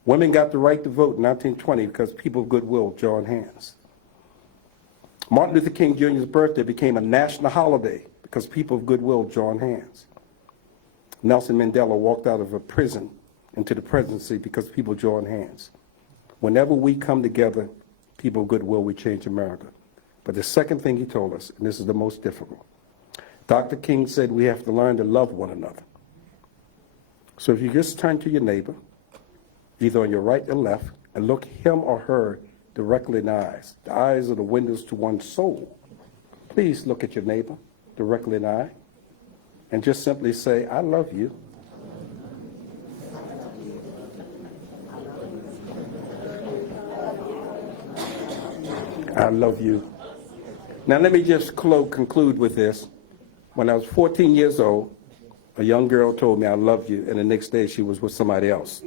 Women got the right to vote in 1920 because people of goodwill joined hands. Martin Luther King Jr.'s birthday became a national holiday because people of goodwill joined hands. Nelson Mandela walked out of a prison into the presidency because people joined hands. Whenever we come together, people of goodwill, we change America. But the second thing he told us, and this is the most difficult, Dr. King said we have to learn to love one another. So if you just turn to your neighbor, either on your right or left, and look him or her directly in the eyes. The eyes are the windows to one's soul. Please look at your neighbor directly in the eye and just simply say, I love you. I love you. Now let me just conclude with this. When I was 14 years old, a young girl told me I love you, and the next day she was with somebody else.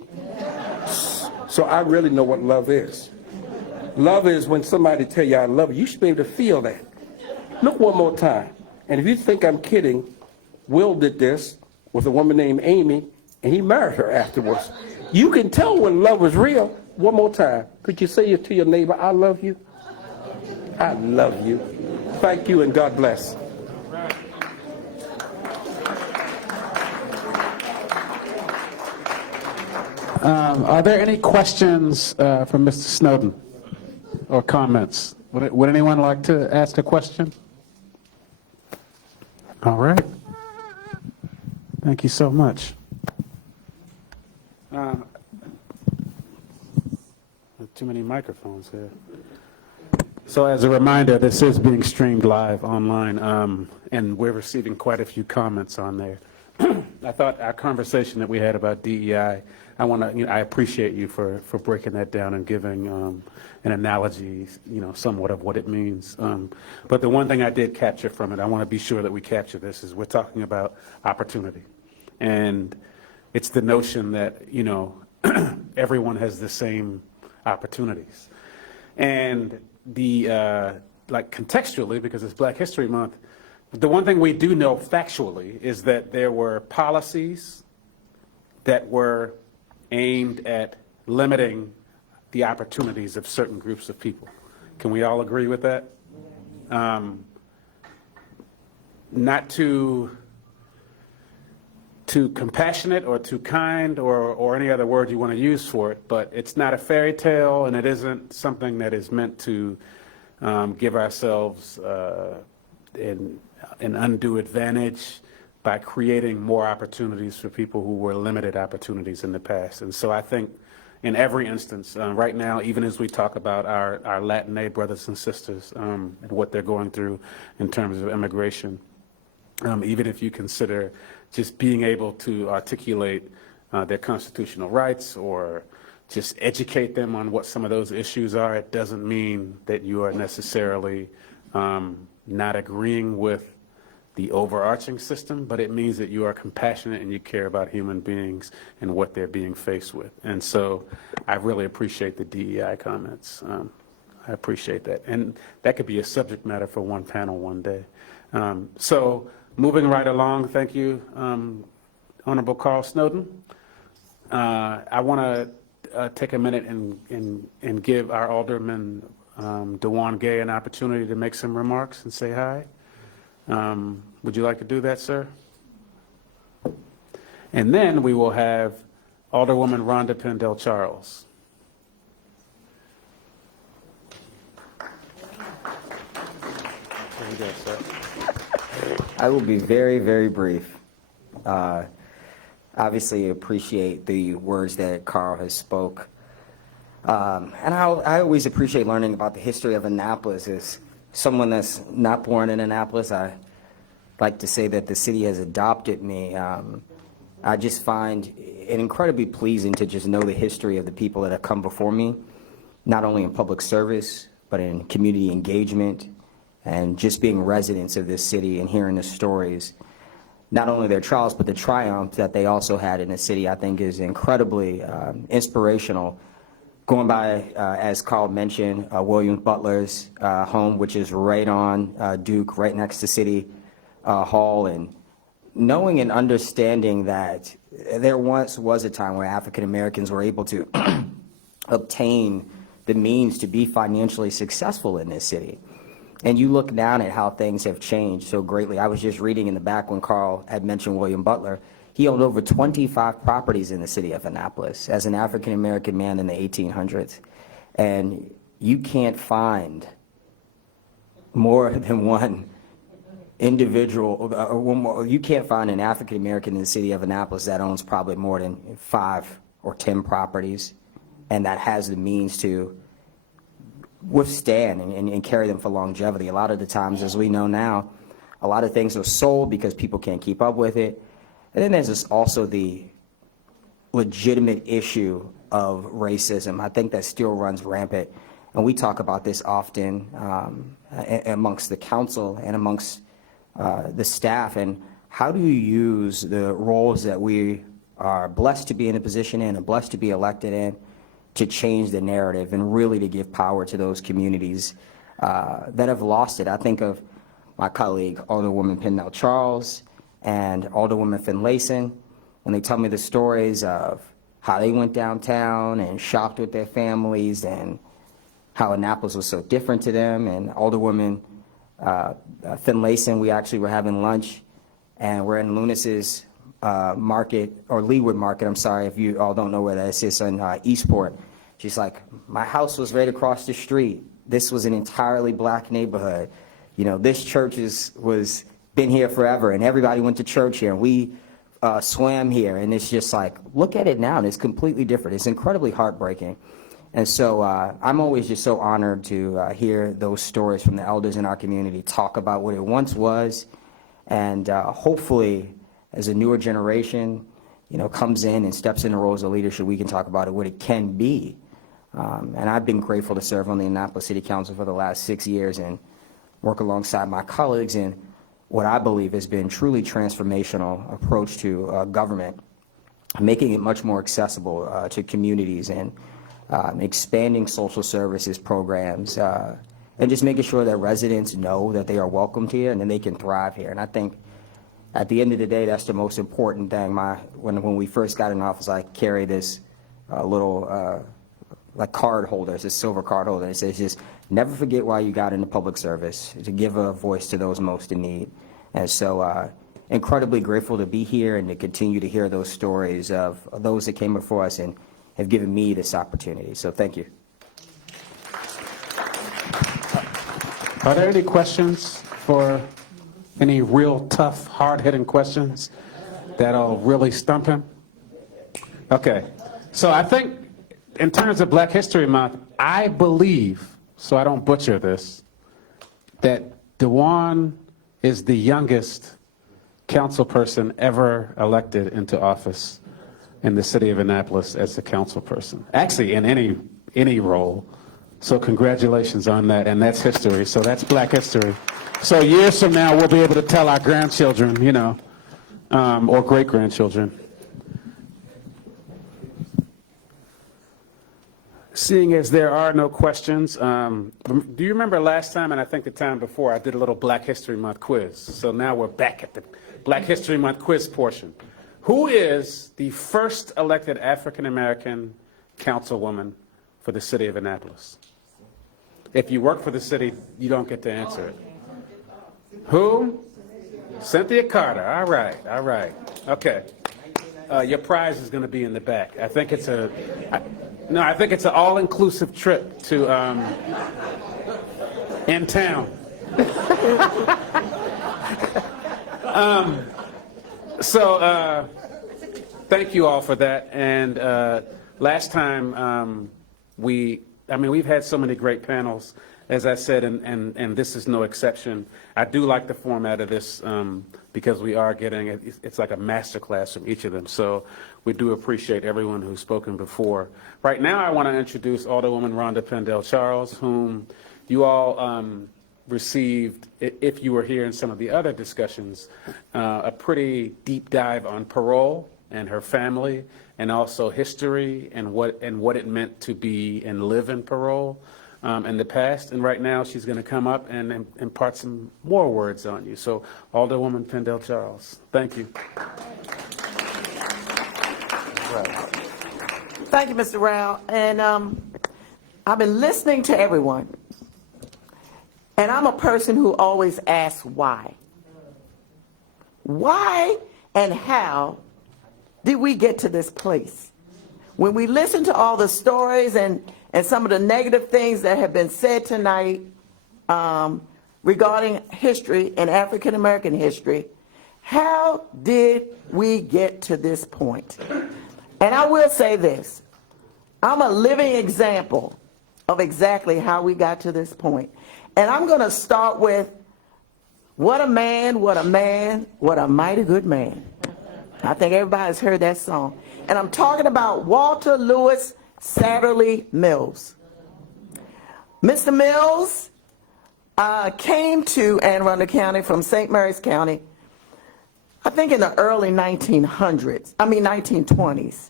So I really know what love is. Love is when somebody tell you I love you. You should be able to feel that. Look one more time. And if you think I'm kidding, Will did this with a woman named Amy, and he married her afterwards. You can tell when love is real. One more time. Could you say to your neighbor, I love you? I love you. Thank you and God bless. Are there any questions from Mr. Snowden or comments? Would anyone like to ask a question? All right. Thank you so much. Too many microphones here. So as a reminder, this is being streamed live online, and we're receiving quite a few comments on there. I thought our conversation that we had about DEI, I appreciate you for breaking that down and giving an analogy, somewhat of what it means. But the one thing I did capture from it, I want to be sure that we capture this, is we're talking about opportunity. And it's the notion that, everyone has the same opportunities. And contextually, because it's Black History Month, the one thing we do know factually is that there were policies that were aimed at limiting the opportunities of certain groups of people. Can we all agree with that? Not too compassionate or too kind or any other word you want to use for it, but it's not a fairy tale, and it isn't something that is meant to give ourselves an undue advantage by creating more opportunities for people who were limited opportunities in the past. And so I think in every instance, right now, even as we talk about our Latinx brothers and sisters and what they're going through in terms of immigration, even if you consider just being able to articulate their constitutional rights or just educate them on what some of those issues are, it doesn't mean that you are necessarily not agreeing with the overarching system, but it means that you are compassionate and you care about human beings and what they're being faced with. And so I really appreciate the DEI comments. I appreciate that. And that could be a subject matter for one panel one day. So moving right along, thank you, Honorable Carl Snowden. I want to take a minute and give our Alderman DeJuan Gay an opportunity to make some remarks and say hi. Would you like to do that, sir? And then we will have Alderwoman Rhonda Pendell Charles. There you go, sir. I will be very, very brief. Obviously, appreciate the words that Carl has spoke. And I always appreciate learning about the history of Annapolis. As someone that's not born in Annapolis, I like to say that the city has adopted me. I just find it incredibly pleasing to just know the history of the people that have come before me, not only in public service, but in community engagement, and just being residents of this city and hearing the stories, not only their trials, but the triumph that they also had in the city, I think is incredibly inspirational. Going by, as Carl mentioned, William Butler's home, which is right on Duke, right next to City Hall, and knowing and understanding that there once was a time where African Americans were able to obtain the means to be financially successful in this city. And you look down at how things have changed so greatly. I was just reading in the back when Carl had mentioned William Butler. He owned over 25 properties in the city of Annapolis as an African-American man in the 1800s. And you can't find more than one individual, you can't find an African-American in the city of Annapolis that owns probably more than 5 or 10 properties and that has the means to withstand and carry them for longevity. A lot of the times, as we know now, a lot of things are sold because people can't keep up with it. And then there's also the legitimate issue of racism. I think that still runs rampant. And we talk about this often amongst the council and amongst the staff. And how do you use the roles that we are blessed to be in a position in and blessed to be elected in to change the narrative and really to give power to those communities that have lost it? I think of my colleague, Alderwoman Pendell Charles and Alderwoman Finlayson, when they tell me the stories of how they went downtown and shopped with their families and how Annapolis was so different to them. And Alderwoman Finlayson, we actually were having lunch and we're in Lunis's market, or Leewood Market, I'm sorry if you all don't know where that is, it's in Eastport. She's like, my house was right across the street. This was an entirely black neighborhood. You know, this church was been here forever and everybody went to church here and we swam here, and it's just like, look at it now and it's completely different. It's incredibly heartbreaking. And so I'm always just so honored to hear those stories from the elders in our community, talk about what it once was, and hopefully as a newer generation, you know, comes in and steps into roles of leadership, we can talk about it, what it can be. And I've been grateful to serve on the Annapolis City Council for the last 6 years and work alongside my colleagues in what I believe has been truly transformational approach to government, making it much more accessible to communities and expanding social services programs and just making sure that residents know that they are welcomed here and then they can thrive here. And I think at the end of the day, that's the most important thing. When we first got in office, I carry this little like card holder, it's a silver card holder. It says just never forget why you got into public service, to give a voice to those most in need. And so incredibly grateful to be here and to continue to hear those stories of those that came before us and have given me this opportunity. So thank you. Are there any questions for any real tough, hard-hitting questions that'll really stump him? Okay. So I think in terms of Black History Month, I believe, so I don't butcher this, that DeJuan is the youngest council person ever elected into office in the city of Annapolis as a council person. Actually, in any role. So congratulations on that, and that's history. So that's Black history. So years from now, we'll be able to tell our grandchildren, you know, or great-grandchildren. Seeing as there are no questions, do you remember last time, and I think the time before, I did a little Black History Month quiz. So now we're back at the Black History Month quiz portion. Who is the first elected African-American councilwoman for the city of Annapolis? If you work for the city, you don't get to answer it. Who? Cynthia Carter. All right, all right. Okay. Your prize is going to be in the back. I think it's I think it's an all-inclusive trip to in town. Thank you all for that. And last time we've had so many great panels, as I said, and this is no exception. I do like the format of this because we are getting, it's like a master class from each of them. So we do appreciate everyone who's spoken before. Right now, I want to introduce Alderwoman Rhonda Pendell-Charles, whom you all received, if you were here in some of the other discussions, a pretty deep dive on parole and her family, and also history and what it meant to be and live in parole in the past. And right now, she's going to come up and impart some more words on you. So, Alderwoman Pendell-Charles, thank you. Thank you, Mr. Rao. And I've been listening to everyone. And I'm a person who always asks why. Why and how did we get to this place? When we listen to all the stories and some of the negative things that have been said tonight regarding history and African American history, how did we get to this point? And I will say this, I'm a living example of exactly how we got to this point. And I'm going to start with, what a man, what a man, what a mighty good man. I think everybody's heard that song. And I'm talking about Walter Lewis Satterlee Mills. Mr. Mills came to Anne Arundel County from St. Mary's County, I think in the early 1920s.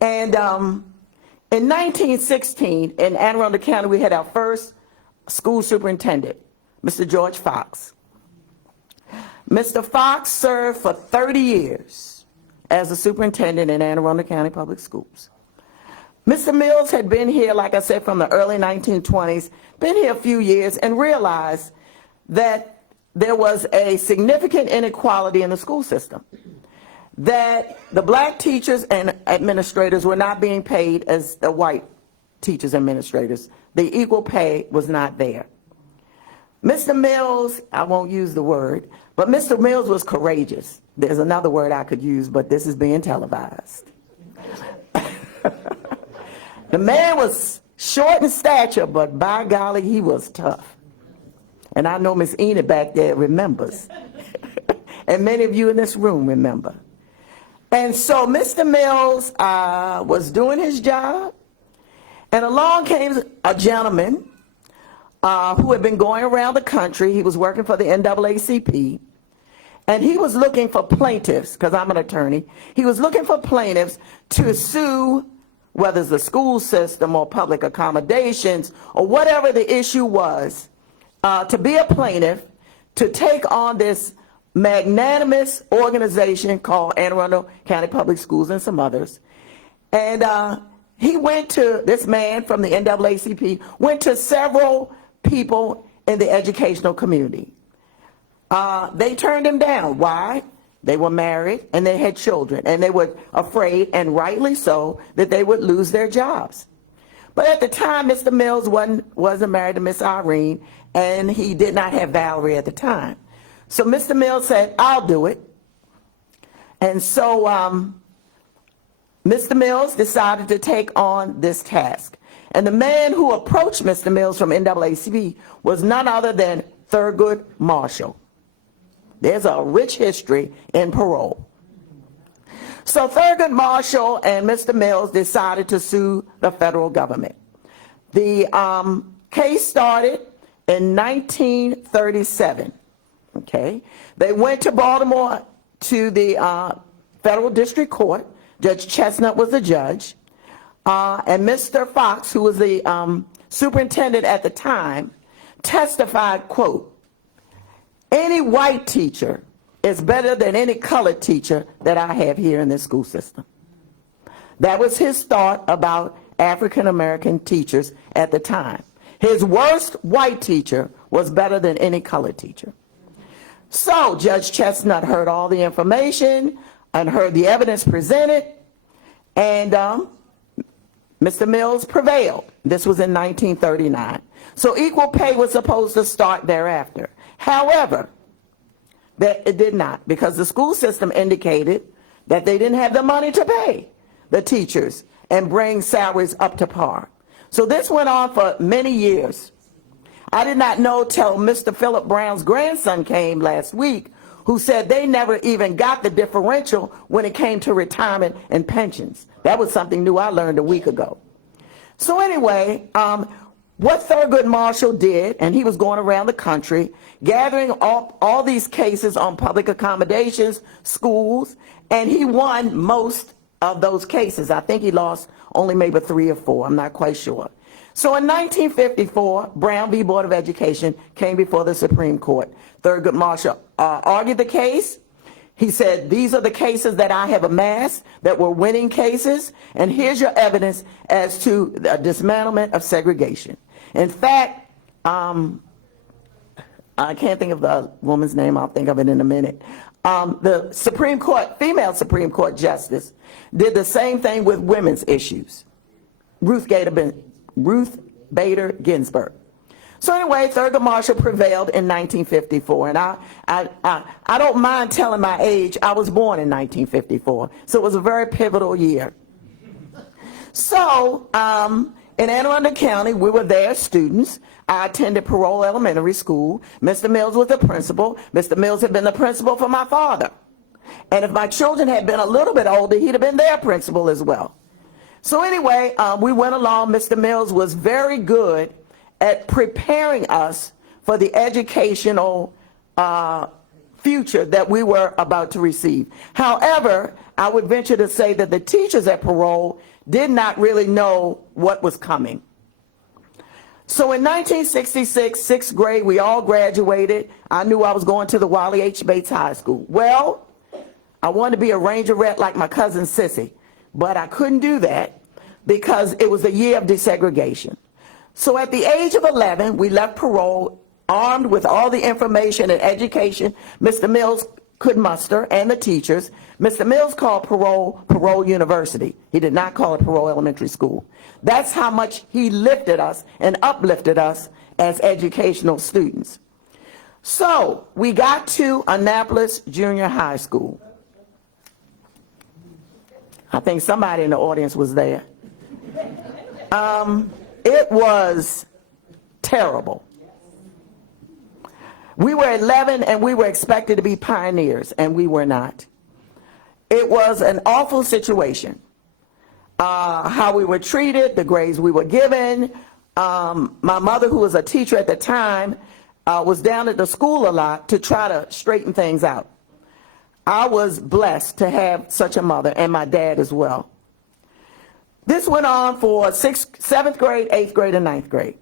And in 1916, in Anne Arundel County, we had our first school superintendent, Mr. George Fox. Mr. Fox served for 30 years as a superintendent in Anne Arundel County Public Schools. Mr. Mills had been here, like I said, from the early 1920s, been here a few years, and realized that there was a significant inequality in the school system, that the black teachers and administrators were not being paid as the white teachers and administrators. The equal pay was not there. Mr. Mills, I won't use the word, but Mr. Mills was courageous. There's another word I could use, but this is being televised. The man was short in stature, but by golly, he was tough. And I know Miss Enid back there remembers. And many of you in this room remember. And so Mr. Mills was doing his job, and along came a gentleman who had been going around the country. He was working for the NAACP, and he was looking for plaintiffs, because I'm an attorney. He was looking for plaintiffs to sue, whether it's the school system or public accommodations or whatever the issue was, to be a plaintiff, to take on this magnanimous organization called Anne Arundel County Public Schools and some others. And he went to, this man from the NAACP, went to several people in the educational community. They turned him down. Why? They were married and they had children, and they were afraid, and rightly so, that they would lose their jobs. But at the time, Mr. Mills wasn't married to Miss Irene, and he did not have Valerie at the time. So Mr. Mills said, I'll do it. And so Mr. Mills decided to take on this task. And the man who approached Mr. Mills from NAACP was none other than Thurgood Marshall. There's a rich history in parole. So Thurgood Marshall and Mr. Mills decided to sue the federal government. The case started in 1937. Okay, they went to Baltimore to the federal district court. Judge Chestnut was the judge. And Mr. Fox, who was the superintendent at the time, testified, quote, "Any white teacher is better than any colored teacher that I have here in this school system." That was his thought about African American teachers at the time. His worst white teacher was better than any colored teacher. So Judge Chestnut heard all the information and heard the evidence presented, and Mr. Mills prevailed. This was in 1939. So equal pay was supposed to start thereafter. However, it did not, because the school system indicated that they didn't have the money to pay the teachers and bring salaries up to par. So this went on for many years. I did not know till Mr. Philip Brown's grandson came last week, who said they never even got the differential when it came to retirement and pensions. That was something new I learned a week ago. So anyway, what Thurgood Marshall did, and he was going around the country gathering all these cases on public accommodations, schools, and he won most of those cases. I think he lost only maybe 3 or 4, I'm not quite sure. So in 1954, Brown v. Board of Education came before the Supreme Court. Thurgood Marshall argued the case. He said, "These are the cases that I have amassed that were winning cases, and here's your evidence as to the dismantlement of segregation." In fact, I can't think of the woman's name, I'll think of it in a minute. The Supreme Court, female Supreme Court Justice, did the same thing with women's issues. Ruth Bader Ginsburg. So anyway, Thurgood Marshall prevailed in 1954, and I don't mind telling my age. I was born in 1954, so it was a very pivotal year. So in Anne Arundel County, we were there students. I attended Parole Elementary School. Mr. Mills was the principal. Mr. Mills had been the principal for my father. And if my children had been a little bit older, he'd have been their principal as well. So anyway, we went along. Mr. Mills was very good at preparing us for the educational future that we were about to receive. However, I would venture to say that the teachers at Parole did not really know what was coming. So in 1966, 6th grade, we all graduated. I knew I was going to the Wally H. Bates High School. Well, I wanted to be a rangerette like my cousin Sissy, but I couldn't do that because it was the year of desegregation. So at the age of 11, we left Parole armed with all the information and education Mr. Mills could muster, and the teachers. Mr. Mills called Parole University. He did not call it Parole Elementary School. That's how much he lifted us and uplifted us as educational students. So we got to Annapolis Junior High School. I think somebody in the audience was there. It was terrible. We were 11 and we were expected to be pioneers, and we were not. It was an awful situation. How we were treated, the grades we were given. My mother, who was a teacher at the time, was down at the school a lot to try to straighten things out. I was blessed to have such a mother, and my dad as well. This went on for 6th, 7th grade, 8th grade, and 9th grade.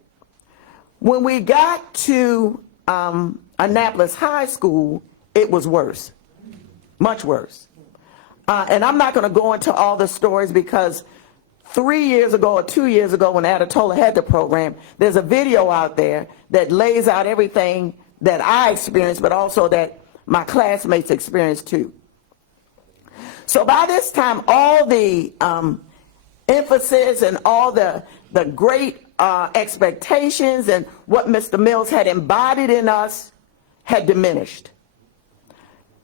When we got to Annapolis High School, it was worse, much worse. And I'm not going to go into all the stories because 3 years ago or 2 years ago when Adatola had the program, there's a video out there that lays out everything that I experienced, but also that my classmates experienced too. So by this time, all the emphasis and all the great expectations and what Mr. Mills had embodied in us had diminished.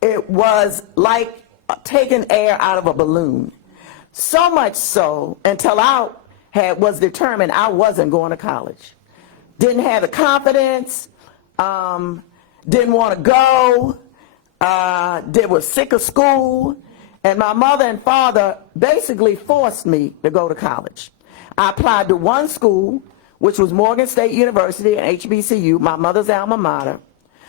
It was like taking air out of a balloon. So much so until I was determined I wasn't going to college. Didn't have the confidence, didn't want to go, was sick of school, and my mother and father basically forced me to go to college. I applied to one school, which was Morgan State University and HBCU, my mother's alma mater.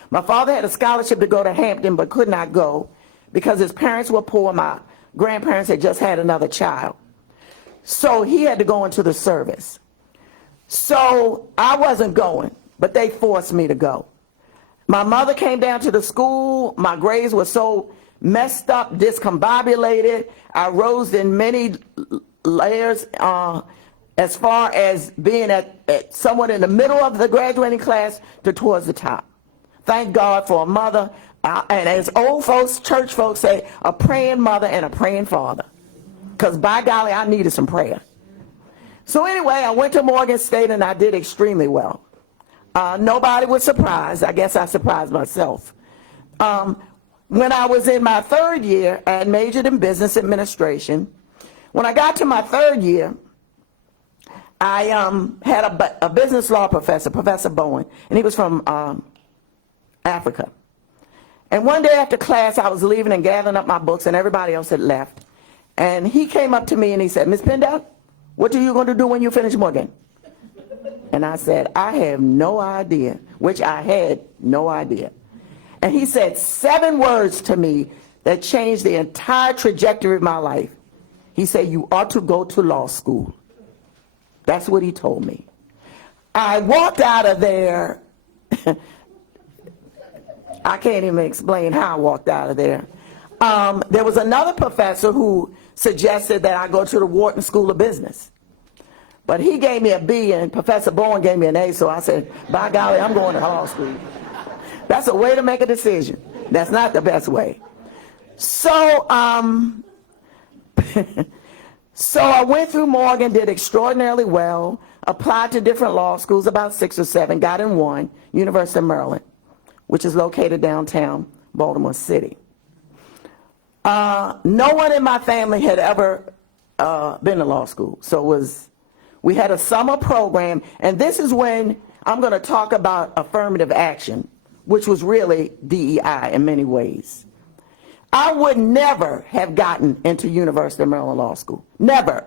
My father had a scholarship to go to Hampton but could not go because his parents were poor. My grandparents had just had another child. So he had to go into the service. So I wasn't going, but they forced me to go. My mother came down to the school. My grades were so messed up, discombobulated. I rose in many layers as far as being at somewhat in the middle of the graduating class to towards the top. Thank God for a mother, and as old folks, church folks say, a praying mother and a praying father. Because by golly, I needed some prayer. So anyway, I went to Morgan State and I did extremely well. Nobody was surprised. I guess I surprised myself. When I was in my third year, I had majored in business administration. When I got to my third year, I had a business law professor, Professor Bowen, and he was from Africa. And one day after class, I was leaving and gathering up my books, and everybody else had left. And he came up to me and he said, "Miss Pendell, what are you going to do when you finish Morgan?" And I said, "I have no idea," which I had no idea. And he said 7 words to me that changed the entire trajectory of my life. He said, "You ought to go to law school." That's what he told me. I walked out of there. I can't even explain how I walked out of there. There was another professor who suggested that I go to the Wharton School of Business. But he gave me a B and Professor Bowen gave me an A, so I said, by golly, I'm going to law school. That's a way to make a decision. That's not the best way. So, so I went through Morgan, did extraordinarily well, applied to different law schools, about 6 or 7, got in one, University of Maryland, which is located downtown Baltimore City. No one in my family had ever been to law school, so we had a summer program, and this is when I'm going to talk about affirmative action, which was really DEI in many ways. I would never have gotten into University of Maryland Law School, never.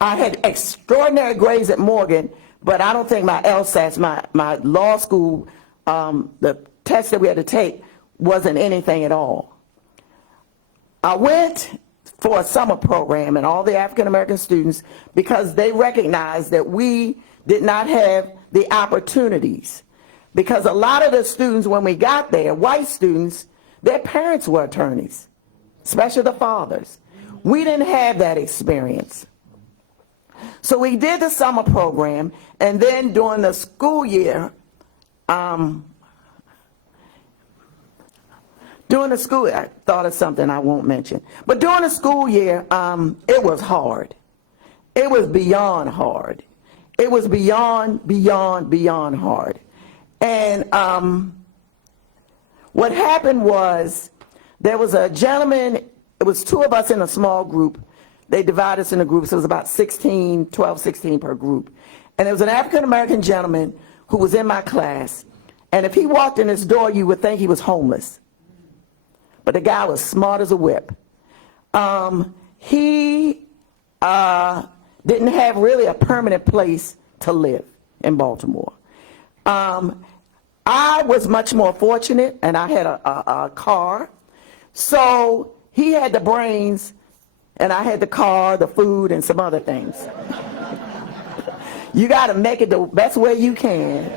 I had extraordinary grades at Morgan, but I don't think my LSATs, my law school, the test that we had to take wasn't anything at all. I went for a summer program and all the African American students because they recognized that we did not have the opportunities. Because a lot of the students, when we got there, white students, their parents were attorneys, especially the fathers. We didn't have that experience. So we did the summer program, and then during the school year, I thought of something I won't mention. But during the school year, it was hard. It was beyond hard. It was beyond hard. And what happened was there was a gentleman, it was 2 of us in a small group. They divided us into groups. It was about 12, 16 per group. And there was an African-American gentleman who was in my class. And if he walked in this door, you would think he was homeless. But the guy was smart as a whip. He didn't have really a permanent place to live in Baltimore. I was much more fortunate, and I had a car. So he had the brains, and I had the car, the food, and some other things. You got to make it the best way you can.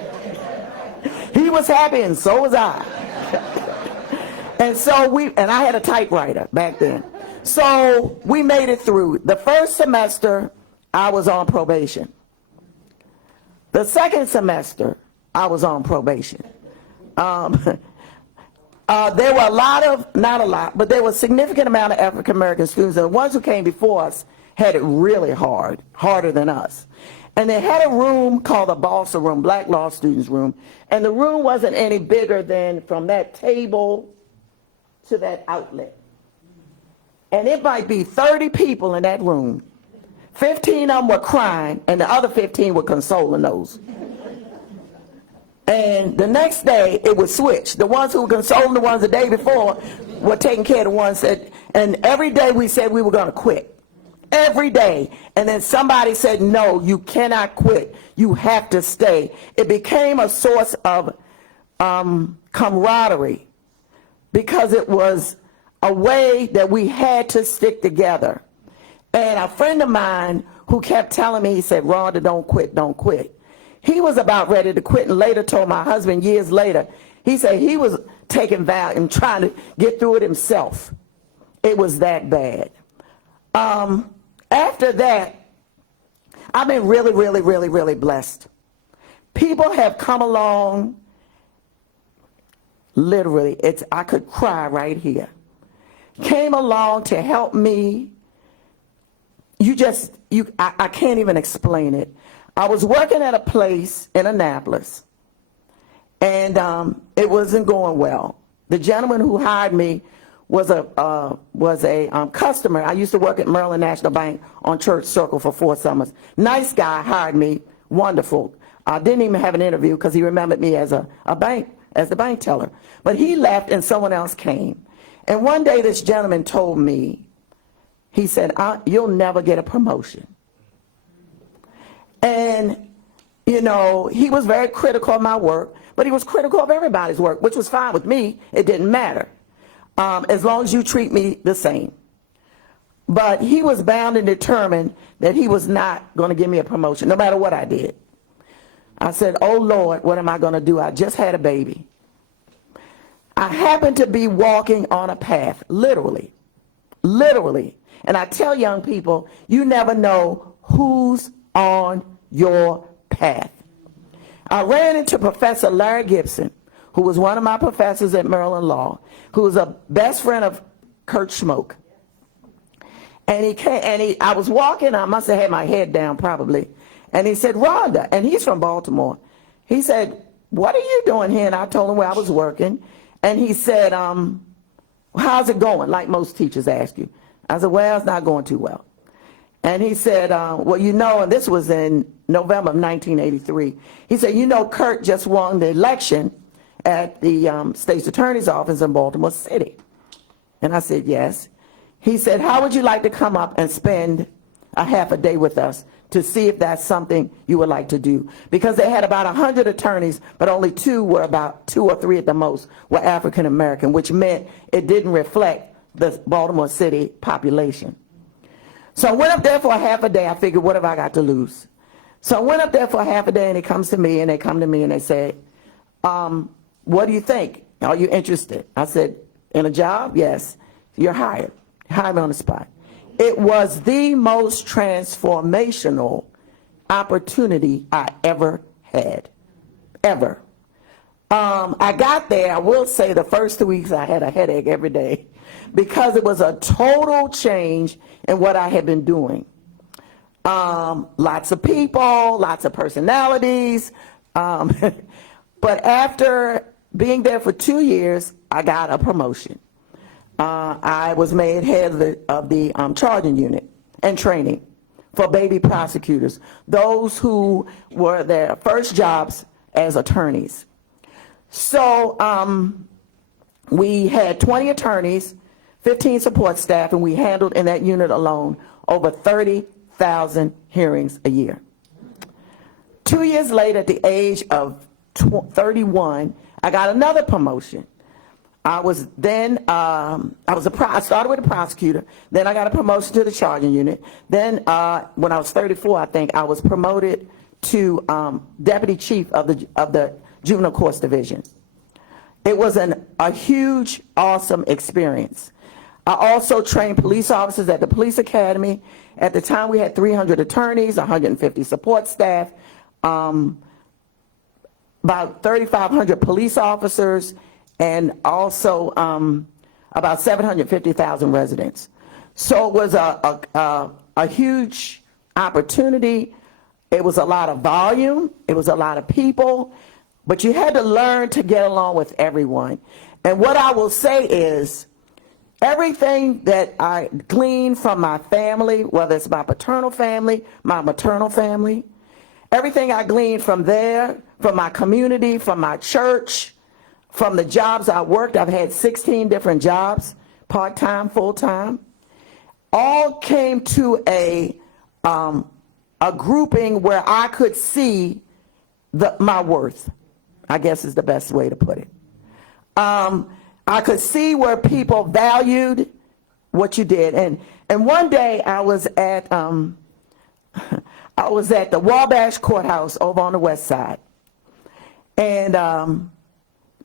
He was happy, and so was I. And so and I had a typewriter back then. So we made it through. The first semester, I was on probation. The second semester, I was on probation. There were a lot of, not a lot, but there was a significant amount of African American students, and the ones who came before us had it really hard, harder than us. And they had a room called the Balsa Room, Black Law Students Room, and the room wasn't any bigger than from that table to that outlet. And it might be 30 people in that room. 15 of them were crying, and the other 15 were consoling those. And the next day, it would switch. The ones who were consoling the ones the day before were taking care of the ones that, and every day we said we were going to quit. Every day. And then somebody said, no, you cannot quit. You have to stay. It became a source of camaraderie, because it was a way that we had to stick together. And a friend of mine who kept telling me, he said, Rhonda, don't quit, don't quit. He was about ready to quit and later told my husband years later, he said he was taking vow and trying to get through it himself. It was that bad. After that, I've been really, really, really, really blessed. People have come along, literally, I could cry right here, came along to help me. I can't even explain it. I was working at a place in Annapolis, and it wasn't going well. The gentleman who hired me was a customer. I used to work at Maryland National Bank on Church Circle for 4 summers. Nice guy, hired me, wonderful. I didn't even have an interview because he remembered me as the bank teller. But he left and someone else came. And one day this gentleman told me, he said, you'll never get a promotion. And, you know, he was very critical of my work, but he was critical of everybody's work, which was fine with me. It didn't matter. As long as you treat me the same. But he was bound and determined that he was not going to give me a promotion, no matter what I did. I said, oh, Lord, what am I going to do? I just had a baby. I happened to be walking on a path, literally. And I tell young people, you never know who's on your path. I ran into Professor Larry Gibson, who was one of my professors at Maryland Law, who was a best friend of Kurt Schmoke. And he came, I was walking, I must have had my head down probably, and he said, Rhonda, and he's from Baltimore. He said, what are you doing here? And I told him where I was working. And he said, how's it going? Like most teachers ask you. I said, well, it's not going too well. And he said, well, you know, and this was in November of 1983. He said, you know, Kurt just won the election at the state's attorney's office in Baltimore City. And I said, yes. He said, how would you like to come up and spend a half a day with us to see if that's something you would like to do? Because they had about 100 attorneys, but only 2 or 3 at the most were African American, which meant it didn't reflect the Baltimore City population. So I went up there for a half a day. I figured, what have I got to lose? So I went up there for a half a day, and they come to me and they say, what do you think? Are you interested? I said, in a job? Yes. You're hired. Hire me on the spot. It was the most transformational opportunity I ever had. Ever. I got there, I will say the first 2 weeks I had a headache every day because it was a total change in what I had been doing. Lots of people, lots of personalities. But after being there for 2 years, I got a promotion. I was made head of the charging unit and training for baby prosecutors, those who were their first jobs as attorneys. So we had 20 attorneys, 15 support staff, and we handled in that unit alone over 30,000 hearings a year. 2 years later, at the age of 31, I got another promotion. I started with a prosecutor, then I got a promotion to the charging unit. Then when I was 34, I think, I was promoted to deputy chief of the juvenile courts division. It was a huge, awesome experience. I also trained police officers at the police academy. At the time, we had 300 attorneys, 150 support staff, about 3,500 police officers, and also about 750,000 residents. So it was a huge opportunity. It was a lot of volume. It was a lot of people. But you had to learn to get along with everyone. And what I will say is, everything that I gleaned from my family, whether it's my paternal family, my maternal family, everything I gleaned from there, from my community, from my church, from the jobs I worked, I've had 16 different jobs, part-time, full-time, all came to a grouping where I could see my worth, I guess is the best way to put it. I could see where people valued what you did. And one day I was at I was at the Wabash Courthouse over on the west side, and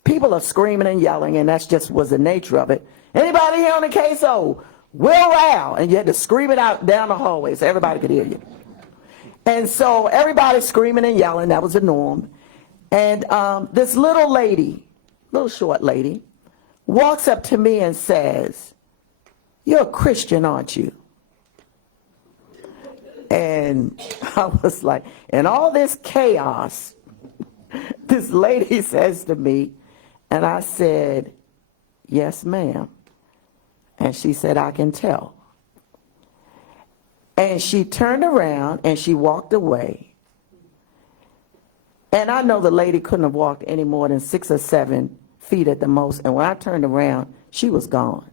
people are screaming and yelling, and that's just was the nature of it. Anybody here on the case? Oh, Will Rao, and you had to scream it out down the hallway so everybody could hear you. And so everybody's screaming and yelling. That was the norm. And this little lady, little short lady, walks up to me and says, "You're a Christian, aren't you?" And I was like, in all this chaos, this lady says to me, and I said, "Yes, ma'am." And she said, "I can tell." And she turned around and she walked away. And I know the lady couldn't have walked any more than 6 or 7 feet at the most. And when I turned around, she was gone.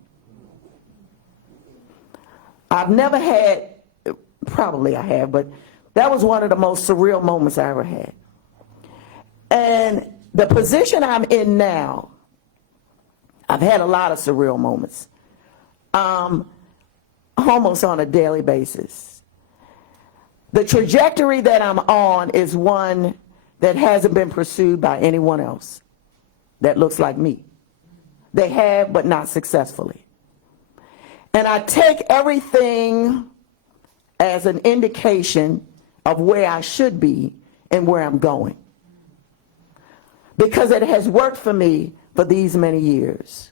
I've never had, probably I have, but that was one of the most surreal moments I ever had. And the position I'm in now, I've had a lot of surreal moments, almost on a daily basis. The trajectory that I'm on is one that hasn't been pursued by anyone else that looks like me. They have, but not successfully. And I take everything as an indication of where I should be and where I'm going, because it has worked for me for these many years.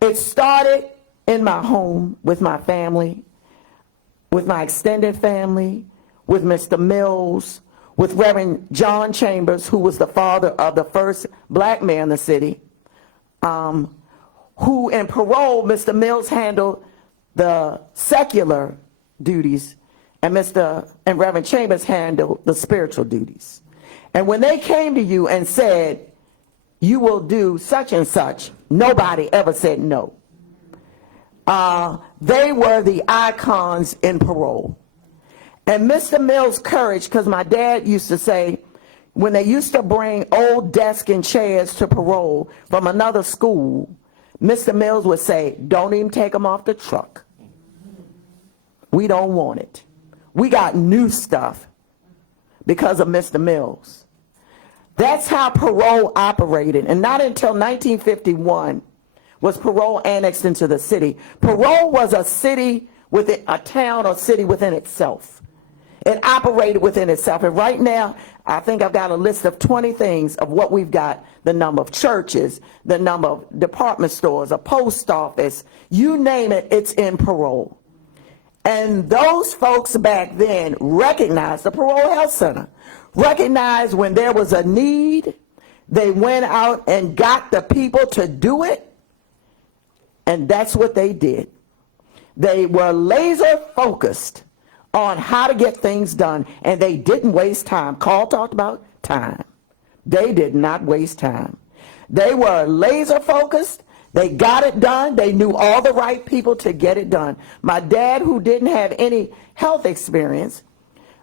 It started in my home with my family, with my extended family, with Mr. Mills, with Reverend John Chambers, who was the father of the first black mayor in the city, who in parole, Mr. Mills handled the secular duties, and Reverend Chambers handled the spiritual duties. And when they came to you and said, "You will do such and such," nobody ever said no. They were the icons in parole. And Mr. Mills' courage, because my dad used to say, when they used to bring old desks and chairs to parole from another school, Mr. Mills would say, "Don't even take them off the truck. We don't want it. We got new stuff," because of Mr. Mills. That's how parole operated. And not until 1951 was parole annexed into the city. Parole was a city within a town or city within itself. It operated within itself. And right now, I think I've got a list of 20 things of what we've got: the number of churches, the number of department stores, a post office, you name it, it's in parole. And those folks back then recognized the Parole Health Center, recognized when there was a need, they went out and got the people to do it. And that's what they did. They were laser focused on how to get things done, and they didn't waste time. Carl talked about time. They did not waste time. They were laser focused. They got it done. They knew all the right people to get it done. My dad, who didn't have any health experience,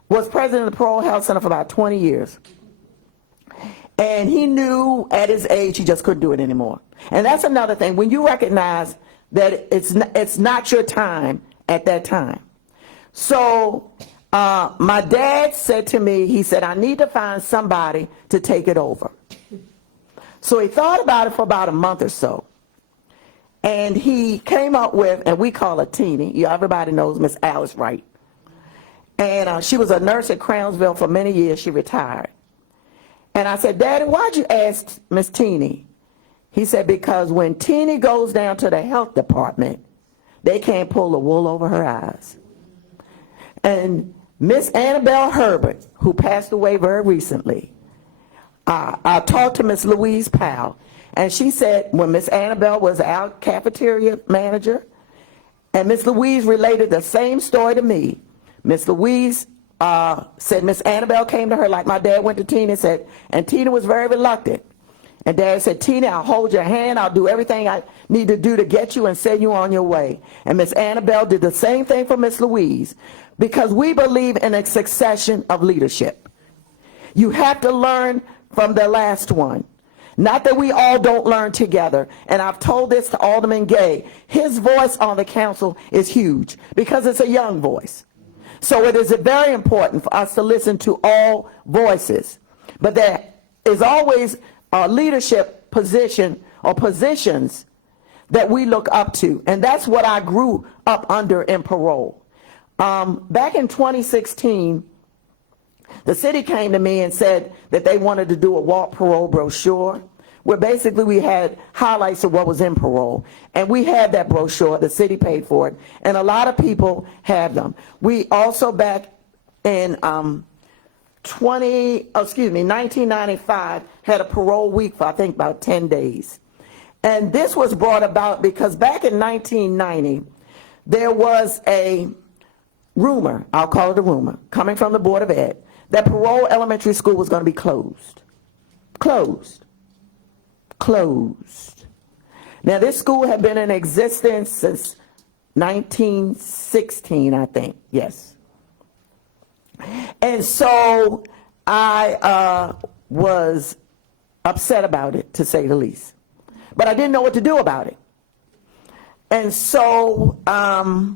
was president of the Parole Health Center for about 20 years. And he knew at his age he just couldn't do it anymore. And that's another thing. When you recognize that it's not your time at that time. So my dad said to me, he said, "I need to find somebody to take it over." So he thought about it for about a month or so. And he came up with, and we call her Teeny. Everybody knows Miss Alice Wright. And she was a nurse at Crownsville for many years. She retired. And I said, "Daddy, why'd you ask Miss Teeny?" He said, "Because when Teeny goes down to the health department, they can't pull the wool over her eyes." And Miss Annabelle Herbert, who passed away very recently, I talked to Miss Louise Powell, and she said when Miss Annabelle was our cafeteria manager, and Miss Louise related the same story to me. Miss Louise said Miss Annabelle came to her like my dad went to Tina and said, and Tina was very reluctant. And Dad said, "Tina, I'll hold your hand. I'll do everything I need to do to get you and send you on your way." And Miss Annabelle did the same thing for Miss Louise, because we believe in a succession of leadership. You have to learn from the last one. Not that we all don't learn together. And I've told this to Alderman Gay. His voice on the council is huge because it's a young voice. So it is very important for us to listen to all voices. But there is always a leadership position or positions that we look up to. And that's what I grew up under in parole. Back in 2016, the city came to me and said that they wanted to do a walk parole brochure where basically we had highlights of what was in parole. And we had that brochure, the city paid for it, and a lot of people have them. We also back in 1995 had a parole week for I think about 10 days. And this was brought about because back in 1990, there was a rumor, I'll call it a rumor, coming from the Board of Ed, that Parole Elementary School was going to be closed. Closed. Now, this school had been in existence since 1916, I think, yes. And so I was upset about it, to say the least. But I didn't know what to do about it. And so I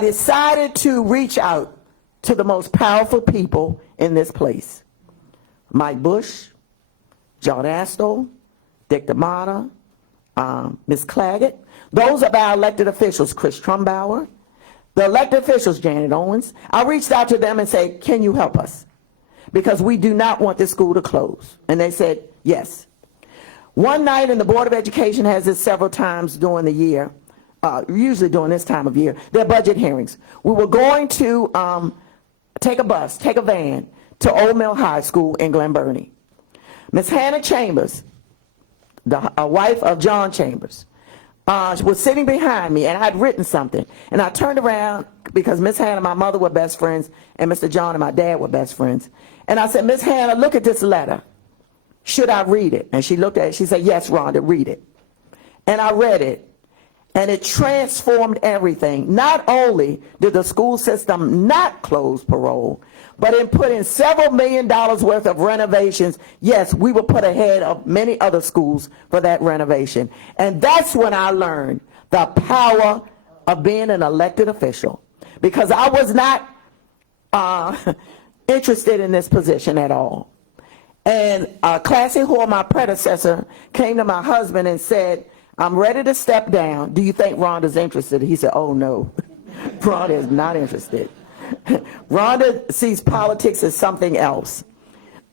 decided to reach out to the most powerful people in this place. Mike Bush, John Astor, Dick DeMata, Ms. Claggett. Those are our elected officials, Chris Trumbauer. The elected officials, Janet Owens. I reached out to them and said, can you help us? Because we do not want this school to close. And they said, yes. One night, and the Board of Education has this several times during the year, usually during this time of year, their budget hearings. We were going to take a van to Old Mill High School in Glen Burnie. Miss Hannah Chambers, the wife of John Chambers, was sitting behind me, and I had written something. And I turned around because Miss Hannah and my mother were best friends, and Mr. John and my dad were best friends. And I said, Miss Hannah, look at this letter. Should I read it? And she looked at it. She said, yes, Rhonda, read it. And I read it. And it transformed everything. Not only did the school system not close parole, but in putting several $1 million worth of renovations, yes, we were put ahead of many other schools for that renovation. And that's when I learned the power of being an elected official. Because I was not interested in this position at all. And Classy Hall, my predecessor, came to my husband and said, I'm ready to step down. Do you think Rhonda's interested? He said, oh, no. Rhonda is not interested. Rhonda sees politics as something else.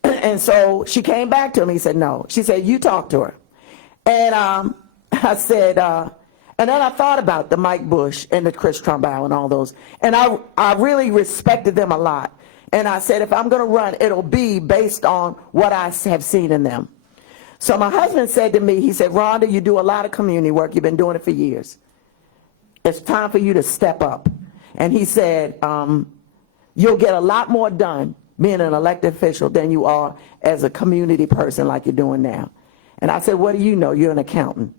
And so she came back to him. He said, no. She said, you talk to her. And I said, and then I thought about the Mike Bush and the Chris Trumbauer and all those. And I really respected them a lot. And I said, if I'm going to run, it'll be based on what I have seen in them. So my husband said to me, he said, Rhonda, you do a lot of community work. You've been doing it for years. It's time for you to step up. And he said, you'll get a lot more done being an elected official than you are as a community person like you're doing now. And I said, what do you know? You're an accountant.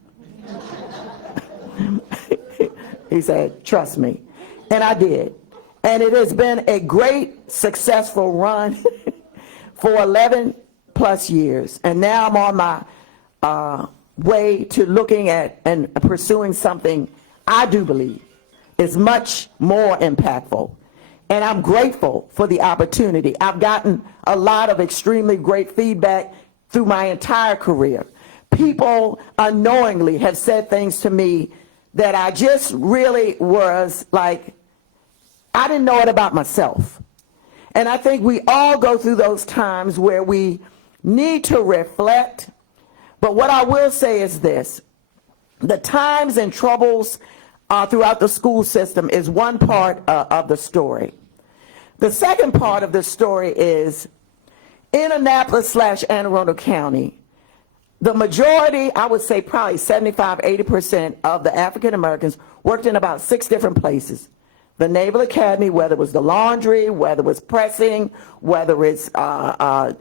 He said, trust me. And I did. And it has been a great, successful run for 11 plus years. And now I'm on my way to looking at and pursuing something I do believe is much more impactful. And I'm grateful for the opportunity. I've gotten a lot of extremely great feedback through my entire career. People unknowingly have said things to me that I just really was like, I didn't know it about myself. And I think we all go through those times where we need to reflect. But what I will say is this. The times and troubles throughout the school system is one part of the story. The second part of the story is in Annapolis/Anne Arundel County, the majority, I would say probably 75–80% of the African Americans worked in about 6 different places. The Naval Academy, whether it was the laundry, whether it was pressing, whether it's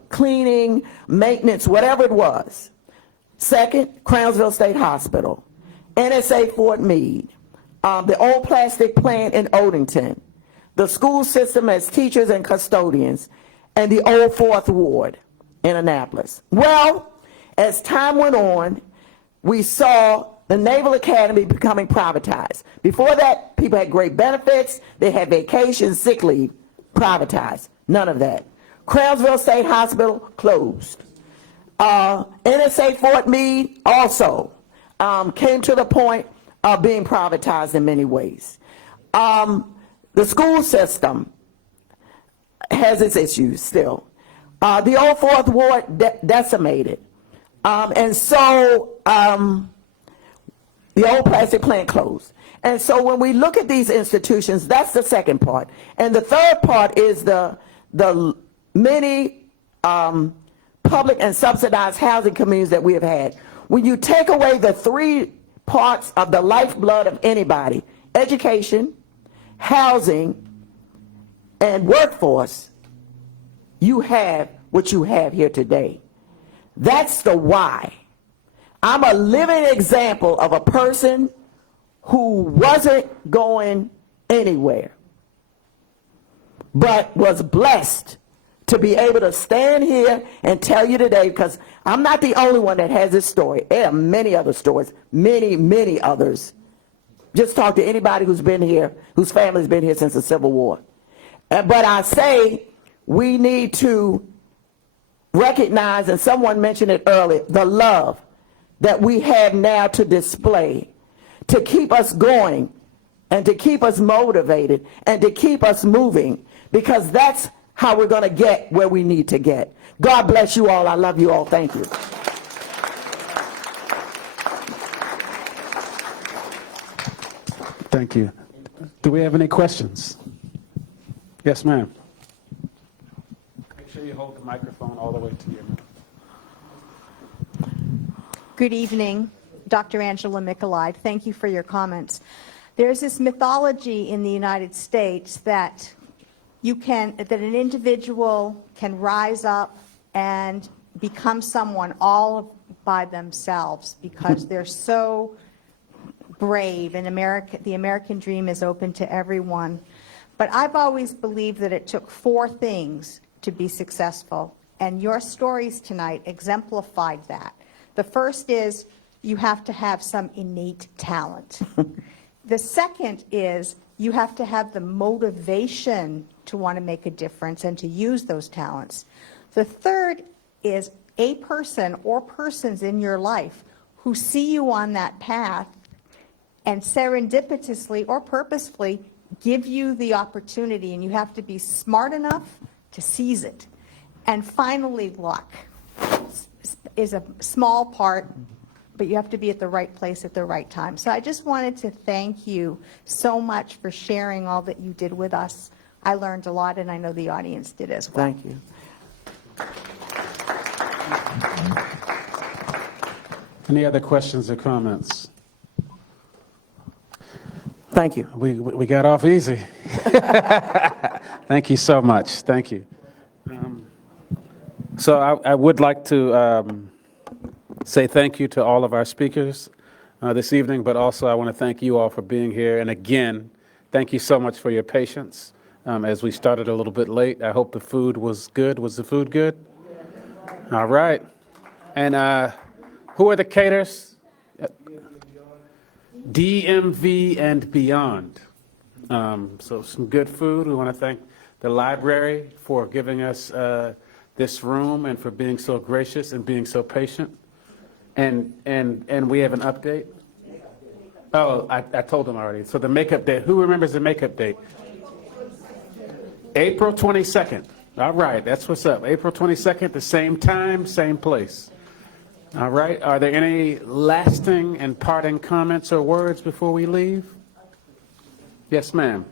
cleaning, maintenance, whatever it was. Second, Crownsville State Hospital, NSA Fort Meade, the old plastic plant in Odenton, the school system as teachers and custodians, and the old 4th Ward in Annapolis. Well, as time went on, we saw the Naval Academy becoming privatized. Before that, people had great benefits. They had vacations, sick leave, privatized. None of that. Crownsville State Hospital closed. NSA Fort Meade also came to the point of being privatized in many ways. The school system has its issues still. The old Fourth Ward decimated. And so the old plastic plant closed. And so when we look at these institutions, that's the second part. And the third part is the many public and subsidized housing communities that we have had. When you take away the three parts of the lifeblood of anybody, education, housing, and workforce, you have what you have here today. That's the why. I'm a living example of a person who wasn't going anywhere, but was blessed to be able to stand here and tell you today, because I'm not the only one that has this story. There are many other stories, many, many others. Just talk to anybody who's been here, whose family's been here since the Civil War. But I say we need to recognize, and someone mentioned it earlier, the love that we have now to display, to keep us going and to keep us motivated and to keep us moving, because that's how we're going to get where we need to get. God bless you all. I love you all. Thank you. Thank you. Do we have any questions? Yes, ma'am. Make sure you hold the microphone all the way to your mouth. Good evening, Dr. Angela Mikolai. Thank you for your comments. There's this mythology in the United States that that an individual can rise up and become someone all by themselves because they're so brave, and the American dream is open to everyone. But I've always believed that it took four things to be successful, and your stories tonight exemplified that. The first is you have to have some innate talent. The second is you have to have the motivation to want to make a difference and to use those talents. The third is a person or persons in your life who see you on that path and serendipitously or purposefully give you the opportunity, and you have to be smart enough to seize it. And finally, luck is a small part, but you have to be at the right place at the right time. So I just wanted to thank you so much for sharing all that you did with us. I learned a lot, and I know the audience did as well. Thank you. Any other questions or comments? Thank you. We got off easy. Thank you so much. Thank you. So I would like to say thank you to all of our speakers this evening, but also I want to thank you all for being here. And again, thank you so much for your patience as we started a little bit late. I hope the food was good. Was the food good? All right. And who are the caterers? DMV and beyond. So some good food. We want to thank the library for giving us this room and for being so gracious and being so patient. And we have an update. Oh, I told them already. So the makeup date. Who remembers the makeup date? April 22nd. All right, that's what's up. April 22nd, the same time, same place. All right. Are there any lasting and parting comments or words before we leave? Yes, ma'am.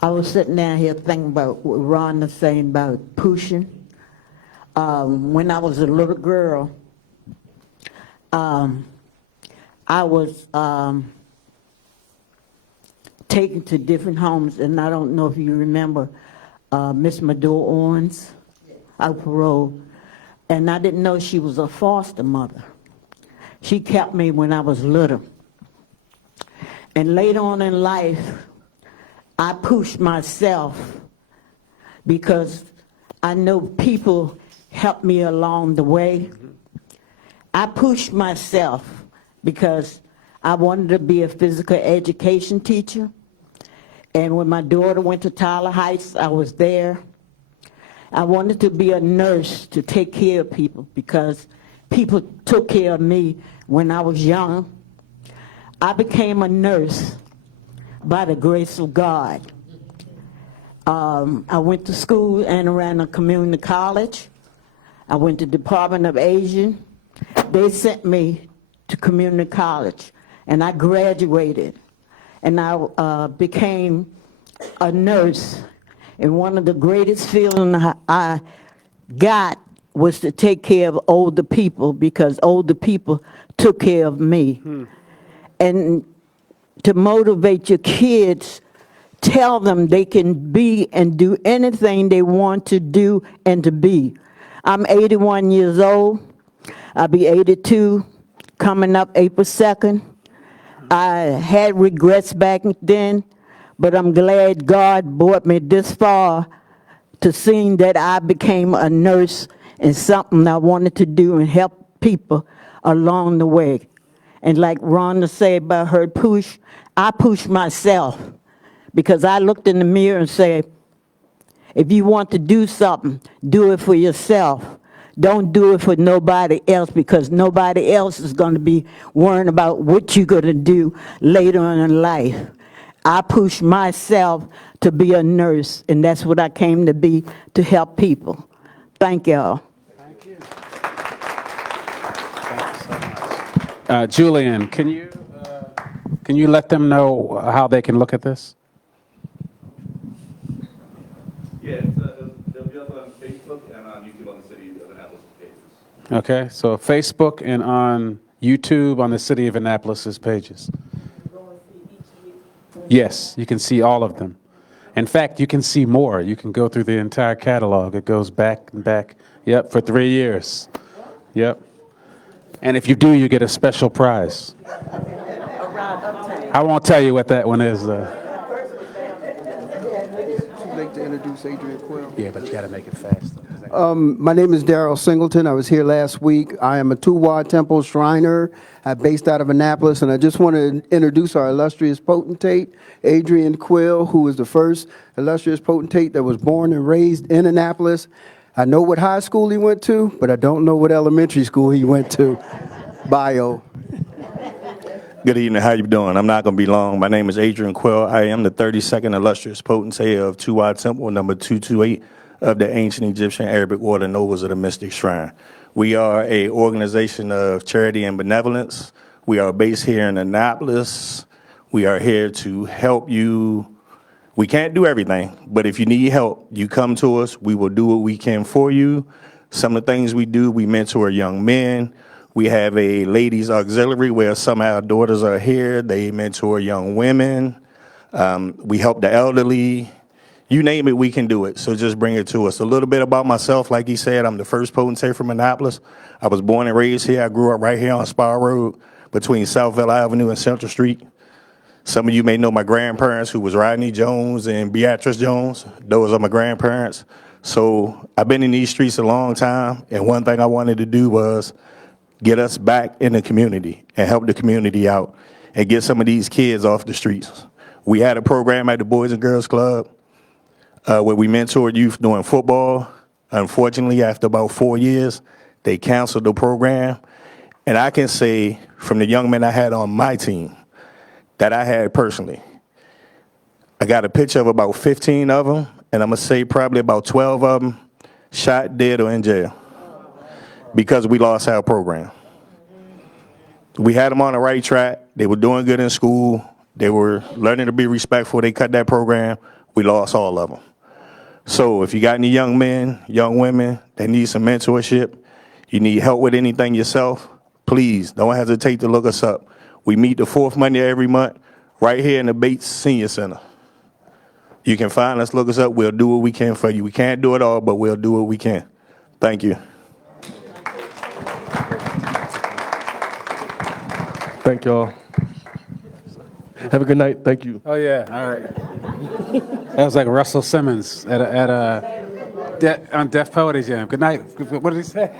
I was sitting down here thinking about what Ron was saying about pushing. When I was a little girl, I was taken to different homes, and I don't know if you remember Miss Madore Owens out parole, and I didn't know she was a foster mother. She kept me when I was little. And later on in life, I pushed myself because I know people helped me along the way. I pushed myself because I wanted to be a physical education teacher. And when my daughter went to Tyler Heights, I was there. I wanted to be a nurse to take care of people because people took care of me when I was young. I became a nurse by the grace of God. I went to school and around a community college. I went to Department of Asian. They sent me to community college, and I graduated. And I became a nurse. And one of the greatest feelings I got was to take care of older people because older people took care of me. And to motivate your kids, tell them they can be and do anything they want to do and to be. I'm 81 years old. I'll be 82 coming up April 2nd. I had regrets back then, but I'm glad God brought me this far to seeing that I became a nurse and something I wanted to do and help people along the way. And like Rhonda said about her push, I pushed myself because I looked in the mirror and said, if you want to do something, do it for yourself. Don't do it for nobody else because nobody else is going to be worrying about what you're going to do later on in life. I pushed myself to be a nurse, and that's what I came to be, to help people. Thank y'all. Thank you. Julian, can you let them know how they can look at this? Yeah, they'll be up on Facebook and on YouTube on the City of Annapolis pages. Okay, so Facebook and on YouTube on the City of Annapolis' pages. Yes, you can see all of them. In fact, you can see more. You can go through the entire catalog. It goes back and back. Yep, for 3 years. Yep. And if you do, you get a special prize. I won't tell you what that one is, though. I'd like to introduce Adrian Quill. Yeah, but you got to make it fast. My name is Daryl Singleton. I was here last week. I am a two-ward temple Shriner based out of Annapolis, and I just want to introduce our illustrious potentate, Adrian Quill, who is the first illustrious potentate that was born and raised in Annapolis. I know what high school he went to, but I don't know what elementary school he went to. Bio. Good evening. How you doing? I'm not going to be long. My name is Adrian Quill. I am the 32nd illustrious potentate of Two-Wide Temple, number 228 of the ancient Egyptian Arabic Order Nobles of the Mystic Shrine. We are a organization of charity and benevolence. We are based here in Annapolis. We are here to help you. We can't do everything, but if you need help, you come to us. We will do what we can for you. Some of the things we do, we mentor young men. We have a ladies auxiliary where some of our daughters are here. They mentor young women. We help the elderly. You name it, we can do it. So just bring it to us. A little bit about myself. Like he said, I'm the first potentate from Annapolis. I was born and raised here. I grew up right here on Spar Road between Southville Avenue and Central Street. Some of you may know my grandparents, who was Rodney Jones and Beatrice Jones. Those are my grandparents. So I've been in these streets a long time, and one thing I wanted to do was get us back in the community and help the community out and get some of these kids off the streets. We had a program at the Boys and Girls Club where we mentored youth doing football. Unfortunately, after about 4 years, they canceled the program. And I can say from the young men I had on my team that I had personally, I got a picture of about 15 of them, and I'm going to say probably about 12 of them shot, dead, or in jail because we lost our program. We had them on the right track. They were doing good in school. They were learning to be respectful. They cut that program. We lost all of them. So if you got any young men, young women that need some mentorship, you need help with anything yourself, please don't hesitate to look us up. We meet the fourth Monday every month right here in the Bates Senior Center. You can find us, look us up. We'll do what we can for you. We can't do it all, but we'll do what we can. Thank you. Thank y'all. Have a good night. Thank you. Oh, yeah. All right. That was like Russell Simmons on Def Poetry Jam. Good night. What did he say?